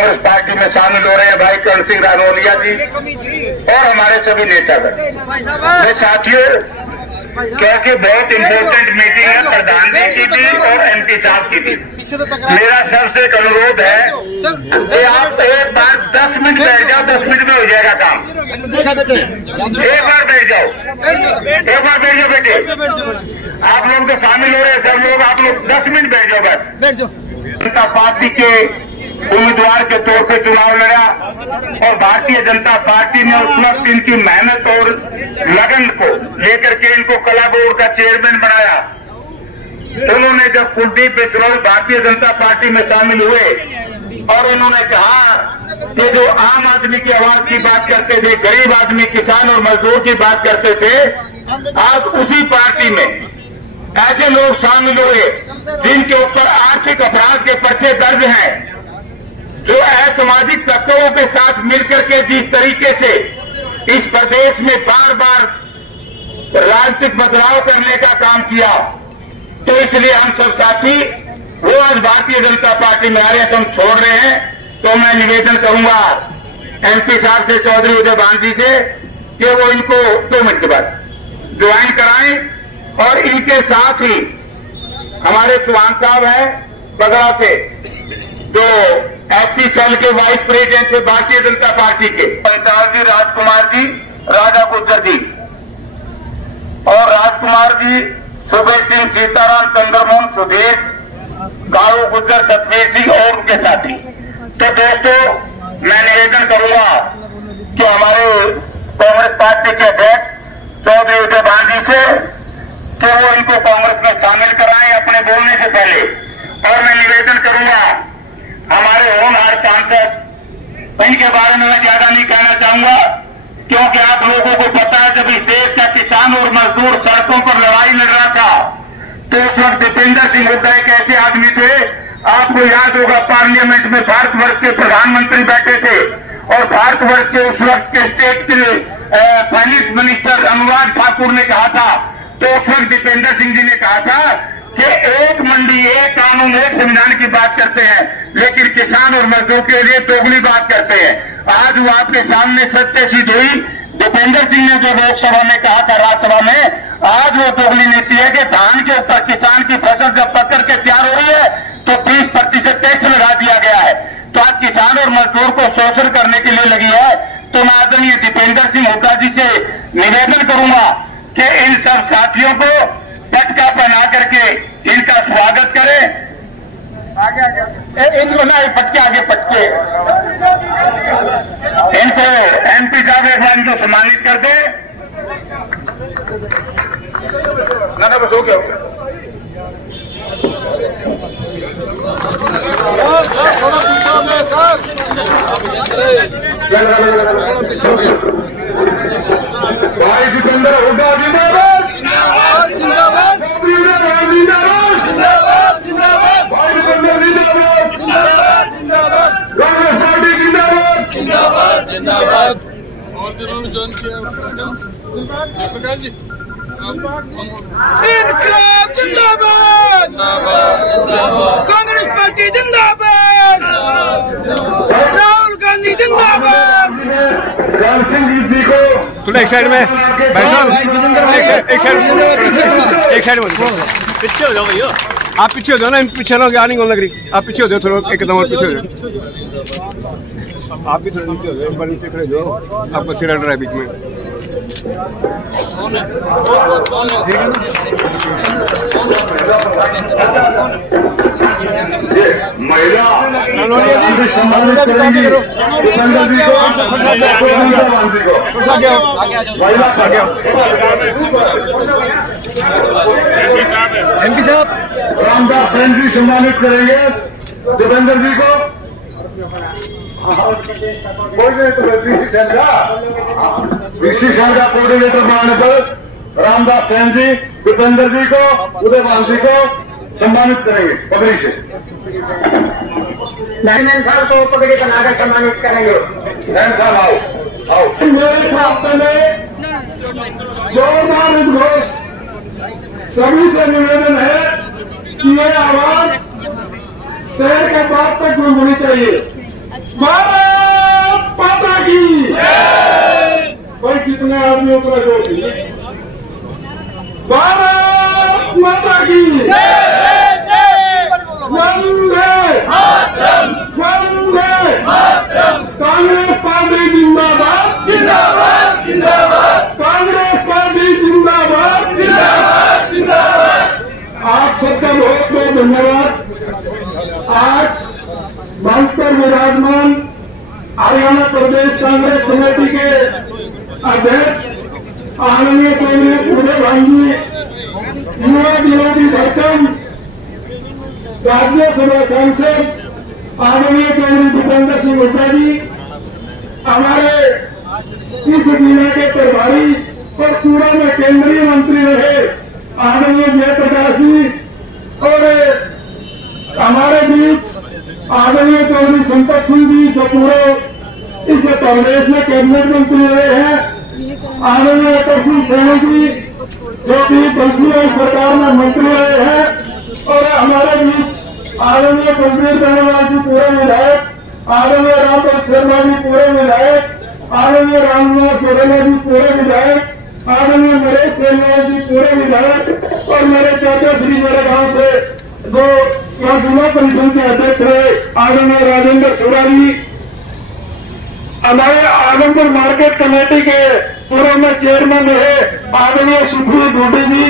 Congress party में शामिल हो रहे हैं भाई करण सिंह रानौलिया जी और हमारे सभी नेतागण। वे साथियों, क्योंकि बहुत इम्पोर्टेंट मीटिंग है प्रधान जी की भी और MP साहब की भी, मेरा सबसे एक अनुरोध है कि आप एक बार 10 मिनट बैठ जाओ, 10 मिनट में हो जाएगा काम। एक बार बैठ जाओ, एक बार बैठ जाओ बेटे। आप लोग तो शामिल हो रहे हैं सब लोग, आप लोग 10 मिनट बैठ जाओ बस। जनता पार्टी के उम्मीदवार के तौर पे चुनाव लड़ा और भारतीय जनता पार्टी ने उस वक्त इनकी मेहनत और लगन को लेकर के इनको कला बोर्ड का चेयरमैन बनाया। उन्होंने जब कुलदीप बिश्नोई भारतीय जनता पार्टी में शामिल हुए और उन्होंने कहा कि जो आम आदमी की आवाज की बात करते थे, गरीब आदमी, किसान और मजदूर की बात करते थे, आज उसी पार्टी में ऐसे लोग शामिल हुए जिनके ऊपर आर्थिक अपराध के पर्चे दर्ज हैं, जो असामाजिक तत्वों के साथ मिलकर के जिस तरीके से इस प्रदेश में बार बार राजनीतिक बदलाव करने का काम किया, तो इसलिए हम सब साथी वो आज भारतीय जनता पार्टी में आ रहे हैं, तो हम छोड़ रहे हैं। तो मैं निवेदन करूंगा MP साहब से, चौधरी उदय भान जी से, कि वो इनको 2 मिनट के बाद ज्वाइन कराएं और इनके साथ ही हमारे चौहान साहब हैं बगड़ा से, जो SC सेल के वाइस प्रेसिडेंट थे भारतीय जनता पार्टी के, पंचाल जी, राजकुमार जी, राजा गुज्जर जी और राजकुमार जी, सुबेश सिंह, सीताराम, चंद्रमोहन, सुधीर, गारू गुज्जर, सतवीर सिंह और उनके साथी। तो दोस्तों, मैं निवेदन करूंगा कि हमारे कांग्रेस पार्टी के अध्यक्ष चौधरी उदय भान जी से कि वो इनको कांग्रेस में शामिल कराएं अपने बोलने से पहले। और मैं निवेदन करूंगा हमारे होनहार सांसद, इनके बारे में मैं ज्यादा नहीं कहना चाहूंगा, क्योंकि आप लोगों को पता है जब इस देश का किसान और मजदूर सड़कों पर लड़ाई लड़ रहा था, तो उस वक्त दीपेंद्र सिंह हुड्डा एक ऐसे आदमी थे, आपको याद होगा, पार्लियामेंट में भारतवर्ष के प्रधानमंत्री बैठे थे और भारतवर्ष के उस वक्त के स्टेट के फाइनेंस मिनिस्टर अनुराग ठाकुर ने कहा था, तो उस वक्त दीपेंद्र सिंह जी ने कहा था कि एक मंडी, एक कानून, एक संविधान की बात करते हैं, लेकिन किसान और मजदूर के लिए दोगली बात करते हैं। आज वो आपके सामने सत्य सिद्ध हुई। दीपेंद्र सिंह ने जो लोकसभा में कहा था, राज्यसभा में, आज वो दोगली नीति है कि धान के ऊपर किसान की फसल जब पकड़ के तैयार हो रही है तो 30% टैक्स लगा दिया गया है। तो आज किसान और मजदूर को शोषण करने के लिए लगी है। तो मैं आदरणीय दीपेंद्र सिंह हुड्डा जी से निवेदन करूंगा कि इन सब साथियों को पटका पहना करके इनका स्वागत करें। इनको ना पटके आगे पटके इनको MP साहब एक बार इनको सम्मानित कर दे। ना बस हो गया। भाई दीपेंद्र हुड्डा जिंदाबाद, जिंदाबाद, जिंदाबाद, जिंदाबाद, जिंदाबाद, भाई दीपेंद्र जिंदाबाद, जिंदाबाद, जिंदाबाद, कांग्रेस पार्टी जिंदाबाद, जिंदाबाद, जिंदाबाद। और जिन्होंने ज्वाइन किया प्रकाश जी, इनकलाब जिंदाबाद, कांग्रेस पार्टी जिंदाबाद, राहुल गांधी जिंदाबाद। करण सिंह जी को थोड़ा एक साइड में भाई साहब, एक साइड में पीछे हो जाओ भैया, आप पीछे हो जाओ ना, पीछे ना आने को लग रही, आप पीछे हो जाओ थोड़ा, एकदम और पीछे हो जाओ, आप भी थोड़ा नीचे हो जाओ, एक बार नीचे खड़े जाओ, आपका सिर अड़ रहा है बीच में। महिला MP साहब रामदास सेन जी सम्मानित करेंगे देवेंद्र जी को। कोई नहीं तो ऋषि सेन का कोऑर्डिनेटर बनाने पर रामदास सेन जी, दीपेंद्र जी को, उदय भान जी को सम्मानित करेंगे पगड़ी से। नारायण साहब को पगड़ी बनाकर सम्मानित करेंगे। नारायण साहब आओ, आओ। मेरे सामने जोरदार उद्घोष, सभी से निवेदन है कि ये आवाज शहर के बात तक गूंजनी चाहिए। भारत माता की भाई कितने आदमी उतरा जोर दिए। भारत माता की वंदे वंदे कांग्रेस पार्टी जिंदाबाद जिंदाबाद जिंदाबाद कांग्रेस पार्टी जिंदाबाद जिंदाबाद जिंदाबाद। आप सबका बहुत बहुत धन्यवाद। आज मंच पर विराजमान हरियाणा प्रदेश कांग्रेस कमेटी के अध्यक्ष आदरणीय चौधरी उदय भाई जी, युवा विरोधी धड़कन राज्यसभा सांसद आदरणीय चौधरी भूपेंद्र सिंह हुड्डा जी, हमारे इस जिला के प्रभारी और पूरा में केंद्रीय मंत्री रहे आदरणीय जयप्रकाश जी, और हमारे बीच आदरणीय चौधरी संपत सिंह जी जो पूरे इस प्रदेश में कैबिनेट मंत्री रहे हैं, आदरणीय अतर सिंह सैनी जी जो कि बंसीलाल सरकार में मंत्री रहे हैं, और हमारे बीच आदरणीय बलबीर बेनीवाल जी पूरे विधायक, आदरणीय रामपाल शर्मा जी पूरे विधायक, आदरणीय रामनिवास गोरेला जी पूरे विधायक, आदरणीय नरेश सेनवाल जी पूरे विधायक, और मेरे चाचा श्री मेरे गांव से जो जिला परिषद के अध्यक्ष रहे आदरणीय राजेंद्र सोरा जी, हमारे आलमपुर मार्केट कमेटी के पूर्व में चेयरमैन रहे आदरणीय सुखवीर डोडी जी,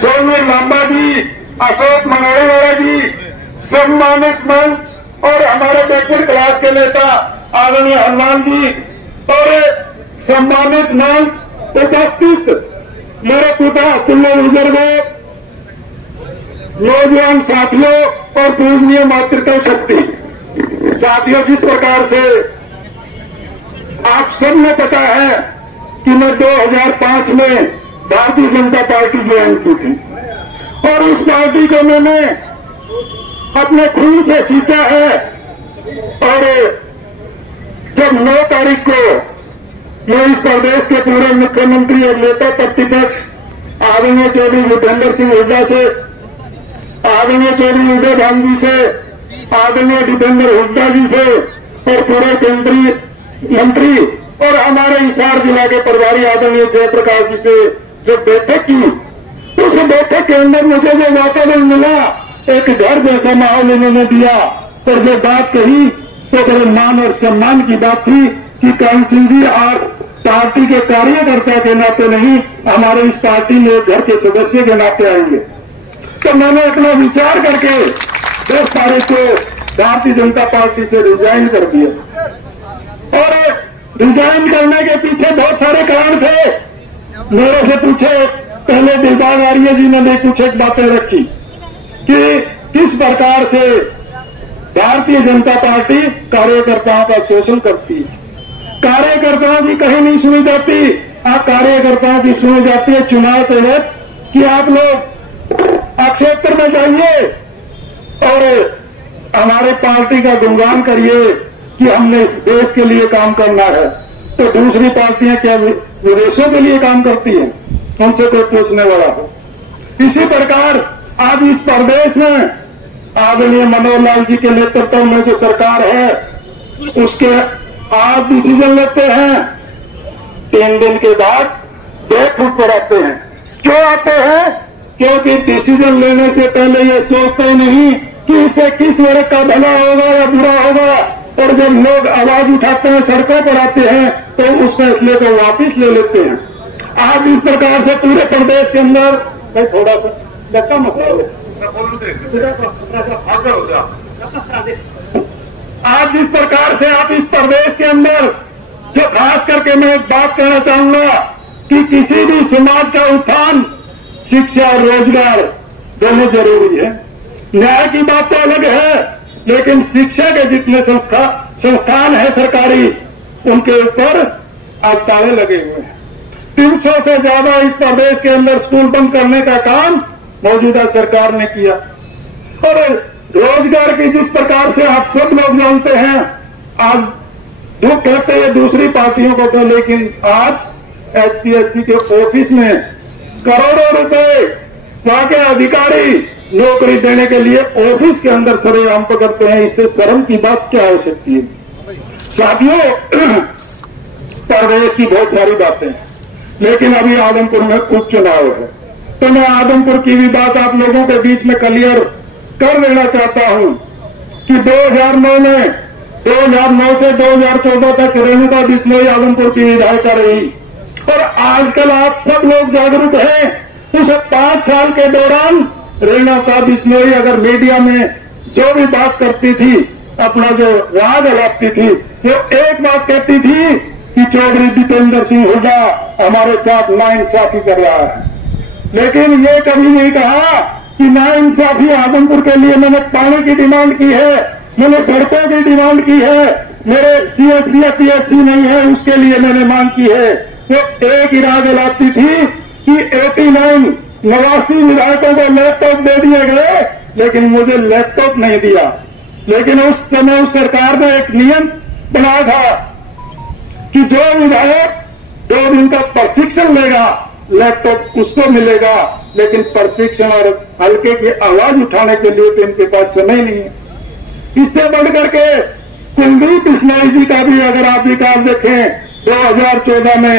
सौम्य लांबा जी, अशोक मनोहरवाला जी, सम्मानित मंच और हमारे बैकवर्ड क्लास के नेता आदरणीय हनुमान जी, और सम्मानित मंच उपस्थित मेरे पिता तुल्य बुजुर्गों, नौजवान साथियों और पूजनीय मातृत्व शक्ति साथियों, जिस प्रकार से आप सबने पता है कि मैं 2005 में भारतीय जनता पार्टी ज्वाइन की थी, और उस पार्टी को मैंने अपने खून से सींचा है। और जब 9 तारीख को मैं इस प्रदेश के पूर्व मुख्यमंत्री और नेता प्रतिपक्ष आदरणीय चौधरी भूपेंद्र सिंह हुड्डा से, आदरणीय चौधरी उदय भाई जी से, आदरणीय भूपेंद्र हुड्डा जी से और पूरे केंद्रीय मंत्री और हमारे हिसार जिला के प्रभारी आदरणीय जयप्रकाश जी से जो बैठक की, उस बैठक के अंदर मुझे जो वातावरण मिला, एक घर जैसा माहौल इन्होंने दिया, और जो बात कही तो बड़े मान और सम्मान की बात थी कि काउंसिल जी आप पार्टी के कार्यकर्ता के नाते नहीं, हमारे इस पार्टी में घर के सदस्य के नाते आएंगे। तो मैंने अपना विचार करके 10 तारीख को भारतीय जनता पार्टी से रिजाइन कर दिया, और रिजाइन करने के पीछे बहुत सारे कारण थे। मेरे से पूछे, पहले दिलबाग आर्य जी ने भी कुछ एक बातें रखी कि किस प्रकार से भारतीय जनता पार्टी कार्यकर्ताओं का शोषण करती है। कार्यकर्ताओं की कहीं नहीं सुनी जाती, आप कार्यकर्ताओं की सुनी जाती है चुनाव के वक्त कि आप लोग क्षेत्र में जाइए और हमारे पार्टी का गुणगान करिए कि हमने इस देश के लिए काम करना है। तो दूसरी पार्टियां क्या विदेशों के लिए काम करती हैं, उनसे कोई पूछने वाला हो। इसी प्रकार आज इस प्रदेश में आदरणीय मनोहर लाल जी के नेतृत्व में जो सरकार है, उसके आज डिसीजन लेते हैं, 3 दिन के बाद बैक फुट पर आते हैं। क्यों आते हैं? क्योंकि डिसीजन लेने से पहले ये सोचते नहीं कि इससे किस वर्ग का भला होगा या बुरा होगा, और जब लोग आवाज उठाते हैं, सड़कों पर आते हैं, तो उस फैसले को वापिस ले लेते हैं। आज इस प्रकार से पूरे प्रदेश के अंदर थोड़ा सा धक्का मसला आज जिस प्रकार से आप इस प्रदेश के अंदर जो खास करके मैं एक बात कहना चाहूंगा कि किसी भी समाज का उत्थान शिक्षा और रोजगार दोनों जरूरी है। न्याय की बात तो अलग है, लेकिन शिक्षा के जितने संस्थान है सरकारी, उनके ऊपर आज ताले लगे हुए हैं। 300 से ज्यादा इस प्रदेश के अंदर स्कूल बंद करने का काम मौजूदा सरकार ने किया, और रोजगार की जिस प्रकार से आप सब लोग जानते हैं, आज दुख कहते हैं दूसरी पार्टियों को तो, लेकिन आज HPSC के ऑफिस में करोड़ों रुपए वहां के अधिकारी नौकरी देने के लिए ऑफिस के अंदर सरेआम पकड़ते हैं। इससे शर्म की बात क्या हो सकती है? साथियों, प्रदेश की बहुत सारी बातें हैं, लेकिन अभी आदमपुर में उपचुनाव है, तो मैं आदमपुर की भी बात आप लोगों के बीच में क्लियर कर देना चाहता हूं कि 2009 से 2014 तक रेणुका बिश्नोई आदमपुर की विधायिका रही, और आजकल आप सब लोग जागरूक हैं। उस 5 साल के दौरान रेणुका बिश्नोई अगर मीडिया में जो भी बात करती थी, अपना जो राग हलाती थी, वो एक बात कहती थी कि चौधरी दीपेंद्र सिंह हुड्डा हमारे साथ नाइंसाफी कर रहा है, लेकिन ये कभी नहीं कहा कि नाइंसाफी आदमपुर के लिए मैंने पानी की डिमांड की है, मैंने सड़कों की डिमांड की है, मेरे CHC या PHC नहीं है उसके लिए मैंने मांग की है। वो एक ही राग लाती थी कि 89 विधायकों को लैपटॉप दे दिए गए, लेकिन मुझे लैपटॉप नहीं दिया। लेकिन उस समय उस सरकार ने एक नियम बनाया था कि जो विधायक 2 दिन का प्रशिक्षण लेगा लैपटॉप उसको मिलेगा, लेकिन प्रशिक्षण और हल्के की आवाज उठाने के लिए तो इनके पास समय नहीं है। इससे बढ़कर के कुलदीप बिश्नोई जी का भी अगर आप विकास देखें, 2014 में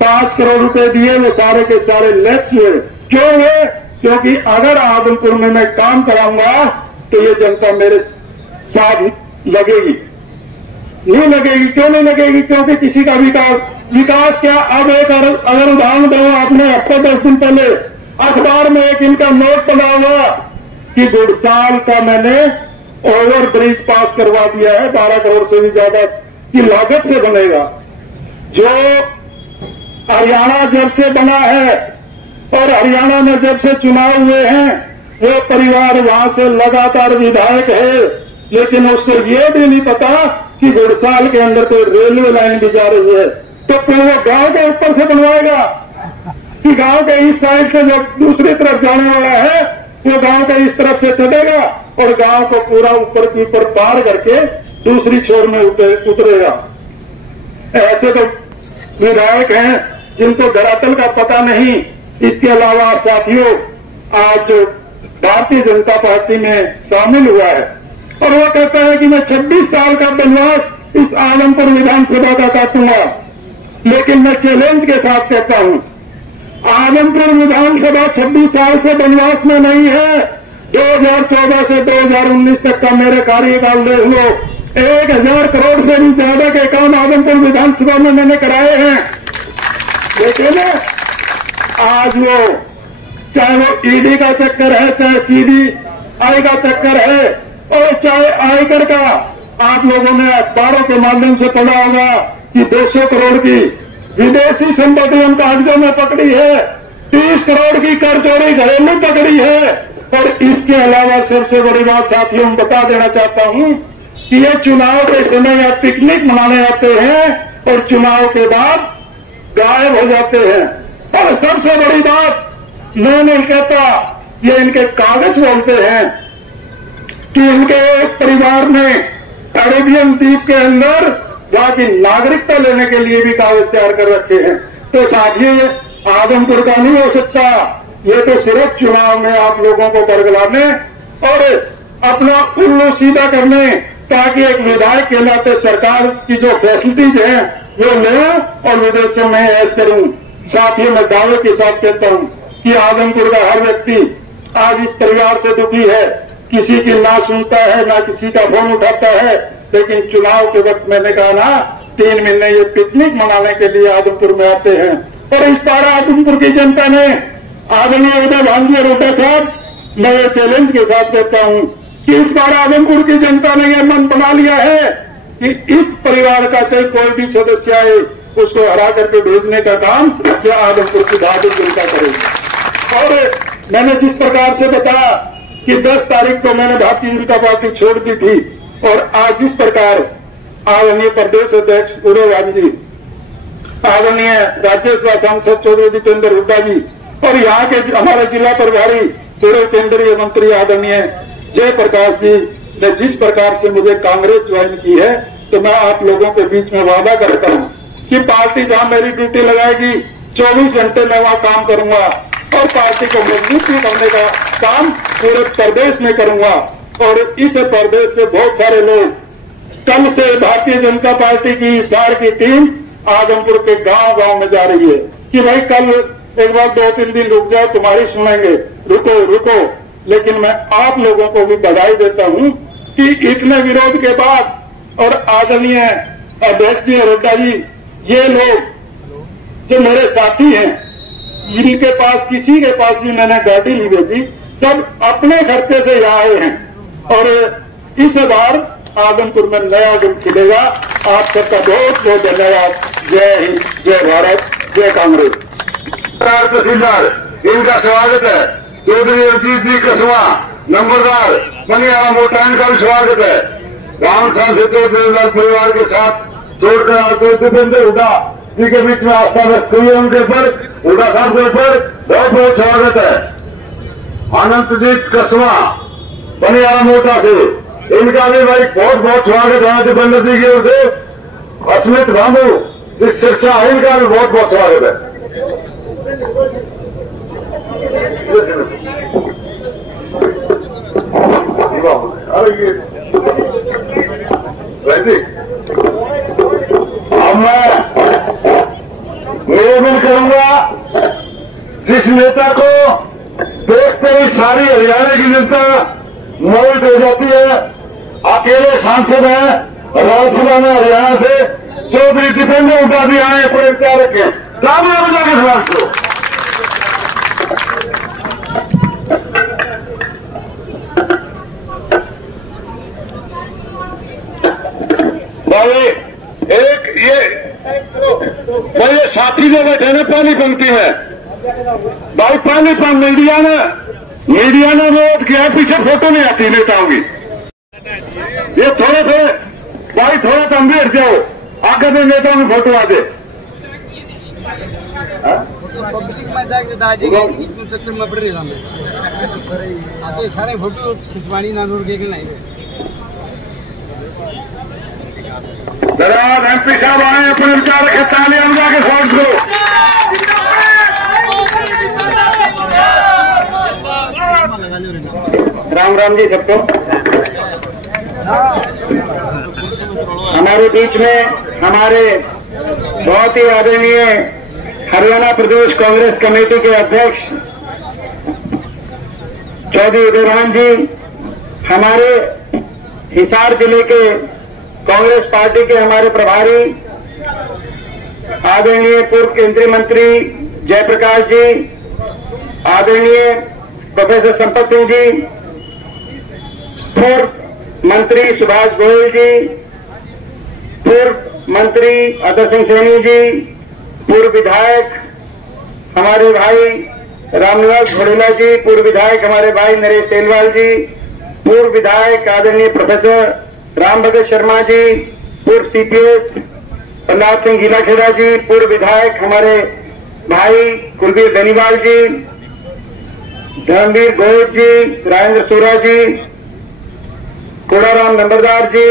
5 करोड़ रुपए दिए, वो सारे के सारे लैप्स हुए। क्यों हुए? क्योंकि अगर आदमपुर में मैं काम कराऊंगा तो ये जनता मेरे साथ लगेगी, नहीं लगेगी। क्यों नहीं लगेगी? क्योंकि किसी का विकास क्या। अब एक अगर उदाहरण दो, आपने हफ्ते 10 दिन पहले अखबार में एक इनका नोट पड़ा हुआ कि गुड़साल का मैंने ओवर ब्रिज पास करवा दिया है, 12 करोड़ से भी ज्यादा की लागत से बनेगा। जो हरियाणा जब से बना है और हरियाणा में जब से चुनाव हुए हैं, वो परिवार वहां से लगातार विधायक है, लेकिन उसको ये भी नहीं पता कि गुड़साल के अंदर कोई रेलवे लाइन भी जा रही है। तो फिर वो गांव के ऊपर से बनवाएगा कि गांव के इस साइड से जो दूसरी तरफ जाने वाला है वो गांव के इस तरफ से चलेगा और गांव को पूरा ऊपर की ऊपर पार करके दूसरी छोर में उतरेगा। ऐसे तो विधायक हैं जिनको धरातल का पता नहीं। इसके अलावा साथियों, आज भारतीय जनता पार्टी में शामिल हुआ है और वो कहता है कि मैं 26 साल का बनवास इस आदमपुर विधानसभा का काटूंगा, लेकिन मैं चैलेंज के साथ कहता हूं, आदमपुर विधानसभा 26 साल से बनवास में नहीं है। 2014 से 2019 तक का मेरे कार्यकाल देख लो, 1000 करोड़ से भी ज्यादा के काम आदमपुर विधानसभा में मैंने कराए हैं। लेकिन आज वो चाहे वो ED का चक्कर है, चाहे CBI का चक्कर है, और चाहे आयकर का, आप लोगों ने अखबारों के माध्यम से पढ़ा होगा कि 200 करोड़ की विदेशी संपत्ति हम कागजों में पकड़ी है, 30 करोड़ की कर चोरी घरेलू पकड़ी है। और इसके अलावा सबसे बड़ी बात साथियों बता देना चाहता हूं कि ये चुनाव के समय या पिकनिक मनाने आते हैं और चुनाव के बाद गायब हो जाते हैं। और सबसे बड़ी बात मैं नहीं कहता, ये इनके कागज बोलते हैं कि इनके एक परिवार ने अरेबियन द्वीप के अंदर वहां की नागरिकता लेने के लिए भी कागज तैयार कर रखे हैं। तो साथियों, आदमपुर का नहीं हो सकता, ये तो सिर्फ चुनाव में आप लोगों को बरगलाने और अपना उल्लू सीधा करने, ताकि एक विधायक के नाते सरकार की जो फैसिलिटीज है वो ले और विदेशों में ऐश करूं। साथियों, मैं दावे के साथ कहता हूं कि आदमपुर का हर व्यक्ति आज इस परिवार से दुखी है, किसी की ना सुनता है, ना किसी का फोन उठाता है। लेकिन चुनाव के वक्त मैंने कहा ना, 3 महीने ये पिकनिक मनाने के लिए आदमपुर में आते हैं। और इस बार आदमपुर की जनता ने आदरणीय उदय भांजी रोटा साहब, मैं ये चैलेंज के साथ कहता हूं कि इस बार आदमपुर की जनता ने यह मन बना लिया है कि इस परिवार का चाहे कोई भी सदस्य आए, उसको हरा करके भेजने का काम क्या आदमपुर की बहादुर जनता करेगी। और मैंने जिस प्रकार से बताया कि 10 तारीख को मैंने भारतीय जनता पार्टी छोड़ दी थी, और आज जिस प्रकार आदरणीय प्रदेश अध्यक्ष उदय भांजी, आदरणीय राज्यसभा सांसद चौधरी दीपेंद्र हुड्डा जी और यहाँ के हमारे जिला प्रभारी पूर्व केंद्रीय मंत्री आदरणीय जयप्रकाश जी ने जिस प्रकार से मुझे कांग्रेस ज्वाइन की है, तो मैं आप लोगों के बीच में वादा करता हूँ कि पार्टी जहां मेरी ड्यूटी लगाएगी 24 घंटे में वहां काम करूंगा और पार्टी को मजबूत करने का काम पूरे प्रदेश में करूंगा। और इस प्रदेश से बहुत सारे लोग कल से भारतीय जनता पार्टी की हिसार की टीम आजमपुर के गांव-गांव में जा रही है कि भाई कल एक बार 2-3 दिन रुक जाओ, तुम्हारी सुनेंगे, रुको। लेकिन मैं आप लोगों को भी बधाई देता हूं कि इतने विरोध के बाद और आदरणीय अध्यक्ष जी हुड्डा जी, ये लोग जो मेरे साथी हैं, इनके पास किसी के पास भी मैंने गाड़ी नहीं भेजी, सब अपने खर्चे से यहाँ आए हैं और इस बार आजमपुर में नया दिन खुलेगा। आप सबका बहुत बहुत धन्यवाद। जय हिंद, जय भारत, जय कांग्रेस। तहसीलदार इनका स्वागत है। चौधरी अजीत जी कसवा नंबरदार मनियारा मोटा, इनका भी स्वागत है। राम सांसद परिवार के साथ छोड़कर आते दीपेंद्र हुड्डा जी के बीच में आस्था व्यक्त हुई है, उनके ऊपर हुड्डा साहब के ऊपर बहुत बहुत स्वागत है। अनंतजीत कसवा मनियारा मोटा से, इनका भी भाई बहुत बहुत स्वागत है दीपेंद्र जी की ओर से। अस्मित बाबू जिस शिक्षा, इनका भी बहुत बहुत स्वागत है। अरे ये अब मैं निवेदन करूंगा, जिस नेता को देखते ही सारी हरियाणा की जनता मोहित हो जाती है, अकेले सांसद हैं राज्यसभा में हरियाणा से, चौधरी दीपेंद्र हुड्डा भी आए, पर क्या रखें दामों बजा के समाज को। भाई एक ये साथी जो बैठे ना पहली पंक्ति में, भाई पहली पंक्ति मीडिया ने विरोध किया, पीछे फोटो नहीं आती नेताओं की। ये थोड़े भाई थोड़ा तो हम भी हट जाओ, आगे में नेताओं की फोटो आते। पब्लिक में जाके दादी चक्कर में पड़ रही है, सारे फोटो खिंचवानी ना रोड के नहीं। धन्यवाद। एमपी साहब आए, अपने विचार रखे, तालियां बजा के स्वागत करो। राम राम जी सबको। हमारे बीच में हमारे बहुत ही आदरणीय हरियाणा प्रदेश कांग्रेस कमेटी के अध्यक्ष चौधरी उदयभान जी, हमारे हिसार जिले के कांग्रेस पार्टी के हमारे प्रभारी आदरणीय पूर्व केंद्रीय मंत्री जयप्रकाश जी, आदरणीय प्रोफेसर संपत सिंह जी, पूर्व मंत्री सुभाष गोयल जी, पूर्व मंत्री अदर सिंह सैनी जी, पूर्व विधायक हमारे भाई रामनिवास घोड़ेला जी, पूर्व विधायक हमारे भाई नरेश सेलवाल जी, पूर्व विधायक आदरणीय प्रोफेसर राम भगत शर्मा जी, पूर्व सीपीएस प्रहलाद सिंह गीलाखेड़ा जी, पूर्व विधायक हमारे भाई कुलबीर बेनीवाल जी, धर्मवीर घोष जी, राजेंद्र सूरा जी, कोड़ाराम नंबरदार जी,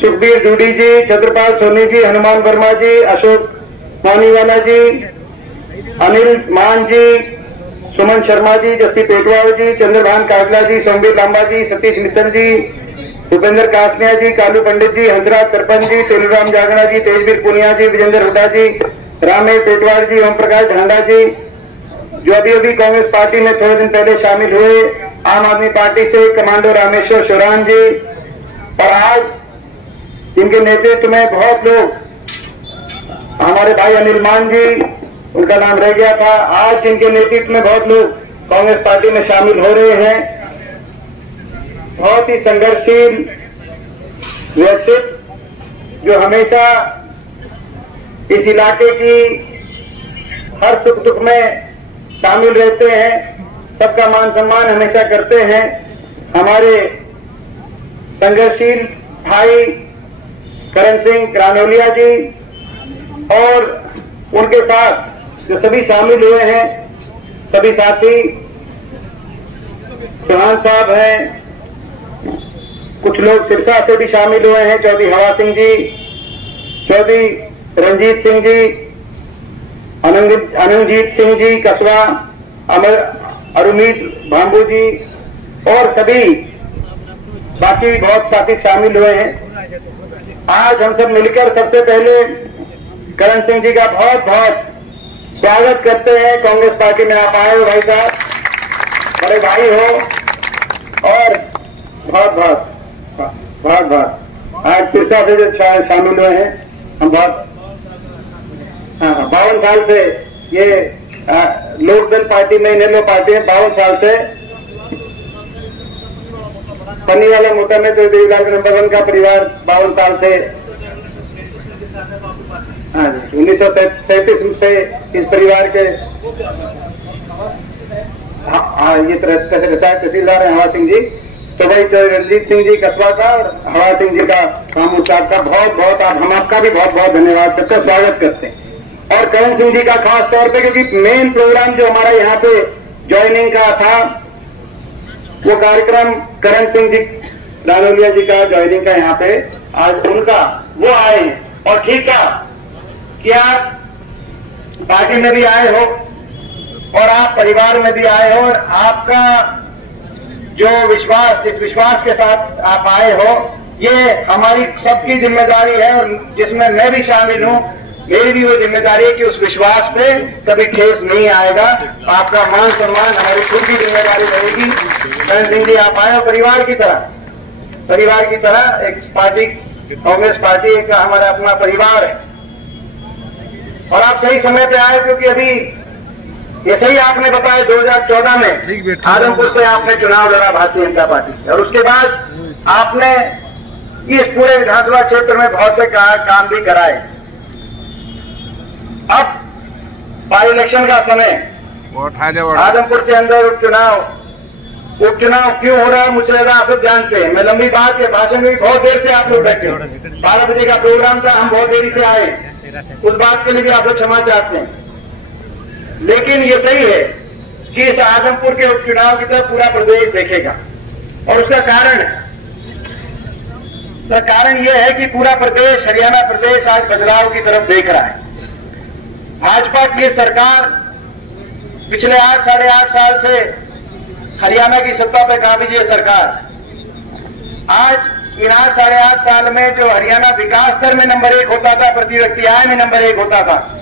सुखबीर जूडी जी, छत्रपाल सोनी जी, हनुमान वर्मा जी, अशोक पानीवाला जी, अनिल मान जी, सुमन शर्मा जी, जस्सी पेटवाल जी, चंद्रभान कागला जी, सोमवीर लांबा जी, सतीश मित्तल जी, भूपेंद्र कासनिया जी, कालू पंडित जी, हंसराज सरपंच जी, तुलराम जागड़ा जी, तेजवीर पुनिया जी, विजेंद्र हुड्डा जी, रामेश पेटवाल जी, ओम प्रकाश ढांडा जी, जो अभी अभी कांग्रेस पार्टी में थोड़े दिन पहले शामिल हुए, आम आदमी पार्टी से कमांडो रामेश्वर शोरान जी, और आज इनके नेतृत्व में बहुत लोग, हमारे भाई अनिल मान जी, उनका नाम रह गया था, आज इनके नेतृत्व में बहुत लोग कांग्रेस पार्टी में शामिल हो रहे हैं। बहुत ही संघर्षशील व्यक्तित्व जो हमेशा इस इलाके की हर सुख दुख में शामिल रहते हैं, सबका मान सम्मान हमेशा करते हैं। हमारे संघर्षशील भाई करण सिंह क्रानोलिया जी और उनके साथ जो सभी शामिल हुए हैं, सभी साथी चौहान साहब हैं, कुछ लोग सिरसा से भी शामिल हुए हैं, चौधरी हवा सिंह जी, चौधरी रंजीत सिंह जी, अनंतजीत सिंह जी कसवा, अरुमीत भांबू जी और सभी बाकी भी बहुत साथी शामिल हुए हैं। आज हम सब मिलकर सबसे पहले करण सिंह जी का बहुत बहुत स्वागत करते हैं। कांग्रेस पार्टी में आप आए हो भाई साहब, बड़े भाई हो, और बहुत बहुत बहुत बहुत आज सिरसा से जो शामिल हुए हैं, हम बहुत 52 साल से ये लोकदल पार्टी में इनेलो पार्टी है, 52 साल से पन्नीवाला मोटा में तो देवीलाल नंबर 1 का परिवार 52 साल से, हाँ जी 1937 से इस परिवार के ये तहसीलदार है हवा सिंह जी। तो भाई रणजीत सिंह जी कस्बा का और हवा सिंह जी का रामू साहब का बहुत बहुत हम आपका भी बहुत बहुत धन्यवाद करते, स्वागत करते हैं। और करण सिंह जी का खास तौर पे, क्योंकि मेन प्रोग्राम जो हमारा यहाँ पे ज्वाइनिंग का था, वो कार्यक्रम करण सिंह जी रानौलिया जी का ज्वाइनिंग का यहाँ पे आज उनका वो आए हैं। और ठीक है कि आप पार्टी में भी आए हो और आप परिवार में भी आए हो, और आपका जो विश्वास, जिस विश्वास के साथ आप आए हो, ये हमारी सबकी जिम्मेदारी है, और जिसमें मैं भी शामिल हूं। मेरी भी वो जिम्मेदारी है कि उस विश्वास पे कभी ठेस नहीं आएगा। आपका मान सम्मान हमारी खुद की जिम्मेदारी रहेगी। करण सिंह जी आप आए हो परिवार की तरह एक पार्टी, कांग्रेस पार्टी का हमारा अपना परिवार है, और आप सही समय पे आए, क्योंकि अभी ये सही आपने बताया 2014 में आदमपुर से आपने चुनाव लड़ा भारतीय जनता पार्टी, और उसके बाद आपने इस पूरे विधानसभा क्षेत्र में बहुत से काम भी कराए। अब बाई इलेक्शन का समय, आदमपुर के अंदर उपचुनाव क्यों हो रहा है मुझे लगा आप लोग जानते हैं। मैं लंबी बात के भाषण में भी बहुत देर से आप लोग बैठे हो, 12 बजे का प्रोग्राम था, हम बहुत देरी से आए, उस बात के लिए भी आप लोग क्षमा चाहते हैं। लेकिन ये सही है कि इस आदमपुर के उपचुनाव की तरफ पूरा प्रदेश देखेगा, और उसका कारण यह है कि पूरा प्रदेश, हरियाणा प्रदेश आज बदलाव की तरफ देख रहा है। भाजपा की सरकार पिछले 8-8.5 साल से हरियाणा की सत्ता पर काबिज है सरकार। आज इन 8-8.5 साल में जो हरियाणा विकास दर में नंबर 1 होता था, प्रति व्यक्ति आय में नंबर 1 होता था,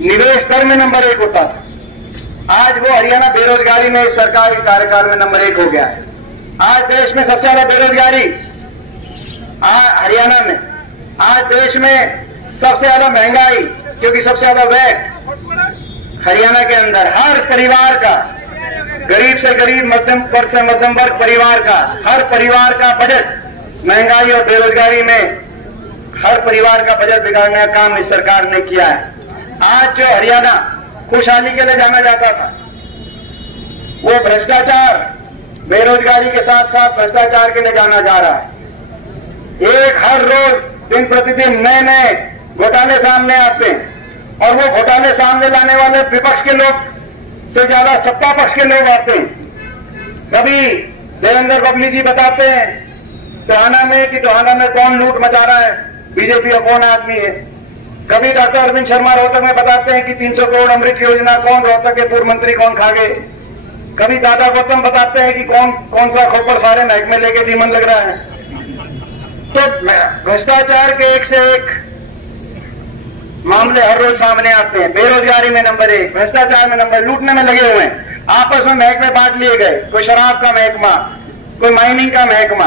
निवेश दर में नंबर 1 होता था, आज वो हरियाणा बेरोजगारी में इस सरकार के कार्यकाल में नंबर 1 हो गया है। आज देश में सबसे ज्यादा बेरोजगारी हरियाणा में, आज देश में सबसे ज्यादा महंगाई, क्योंकि सबसे ज्यादा वैट हरियाणा के अंदर। हर परिवार का, गरीब से गरीब, मध्यम वर्ग से मध्यम वर्ग परिवार का, हर परिवार का बजट महंगाई और बेरोजगारी में हर परिवार का बजट बिगाड़ने का काम इस सरकार ने किया है। आज जो हरियाणा खुशहाली के लिए जाना जाता था, वो भ्रष्टाचार, बेरोजगारी के साथ साथ भ्रष्टाचार के लिए जाना जा रहा है। हर रोज दिन प्रतिदिन नए नए घोटाले सामने आते हैं, और वो घोटाले सामने लाने वाले विपक्ष के लोग से ज्यादा सत्ता पक्ष के लोग आते हैं। कभी देवेंद्र बबली जी बताते हैं टोहाना में कौन लूट मचा रहा है, बीजेपी का कौन आदमी है। कभी डॉक्टर अरविंद शर्मा रोहतक में बताते हैं कि 300 करोड़ अमृत योजना कौन, रोहतक के पूर्व मंत्री कौन खा गए। कभी दादा गौतम बताते हैं कि कौन सा खोपड़ सारे महक में लेके जीवन लग रहा है। तो भ्रष्टाचार के एक से एक मामले हर रोज सामने आते हैं। बेरोजगारी में नंबर 1, भ्रष्टाचार में नंबर, लूटने में लगे हुए हैं। आपस में महकमे बांट लिए गए, कोई शराब का महकमा, कोई माइनिंग का महकमा,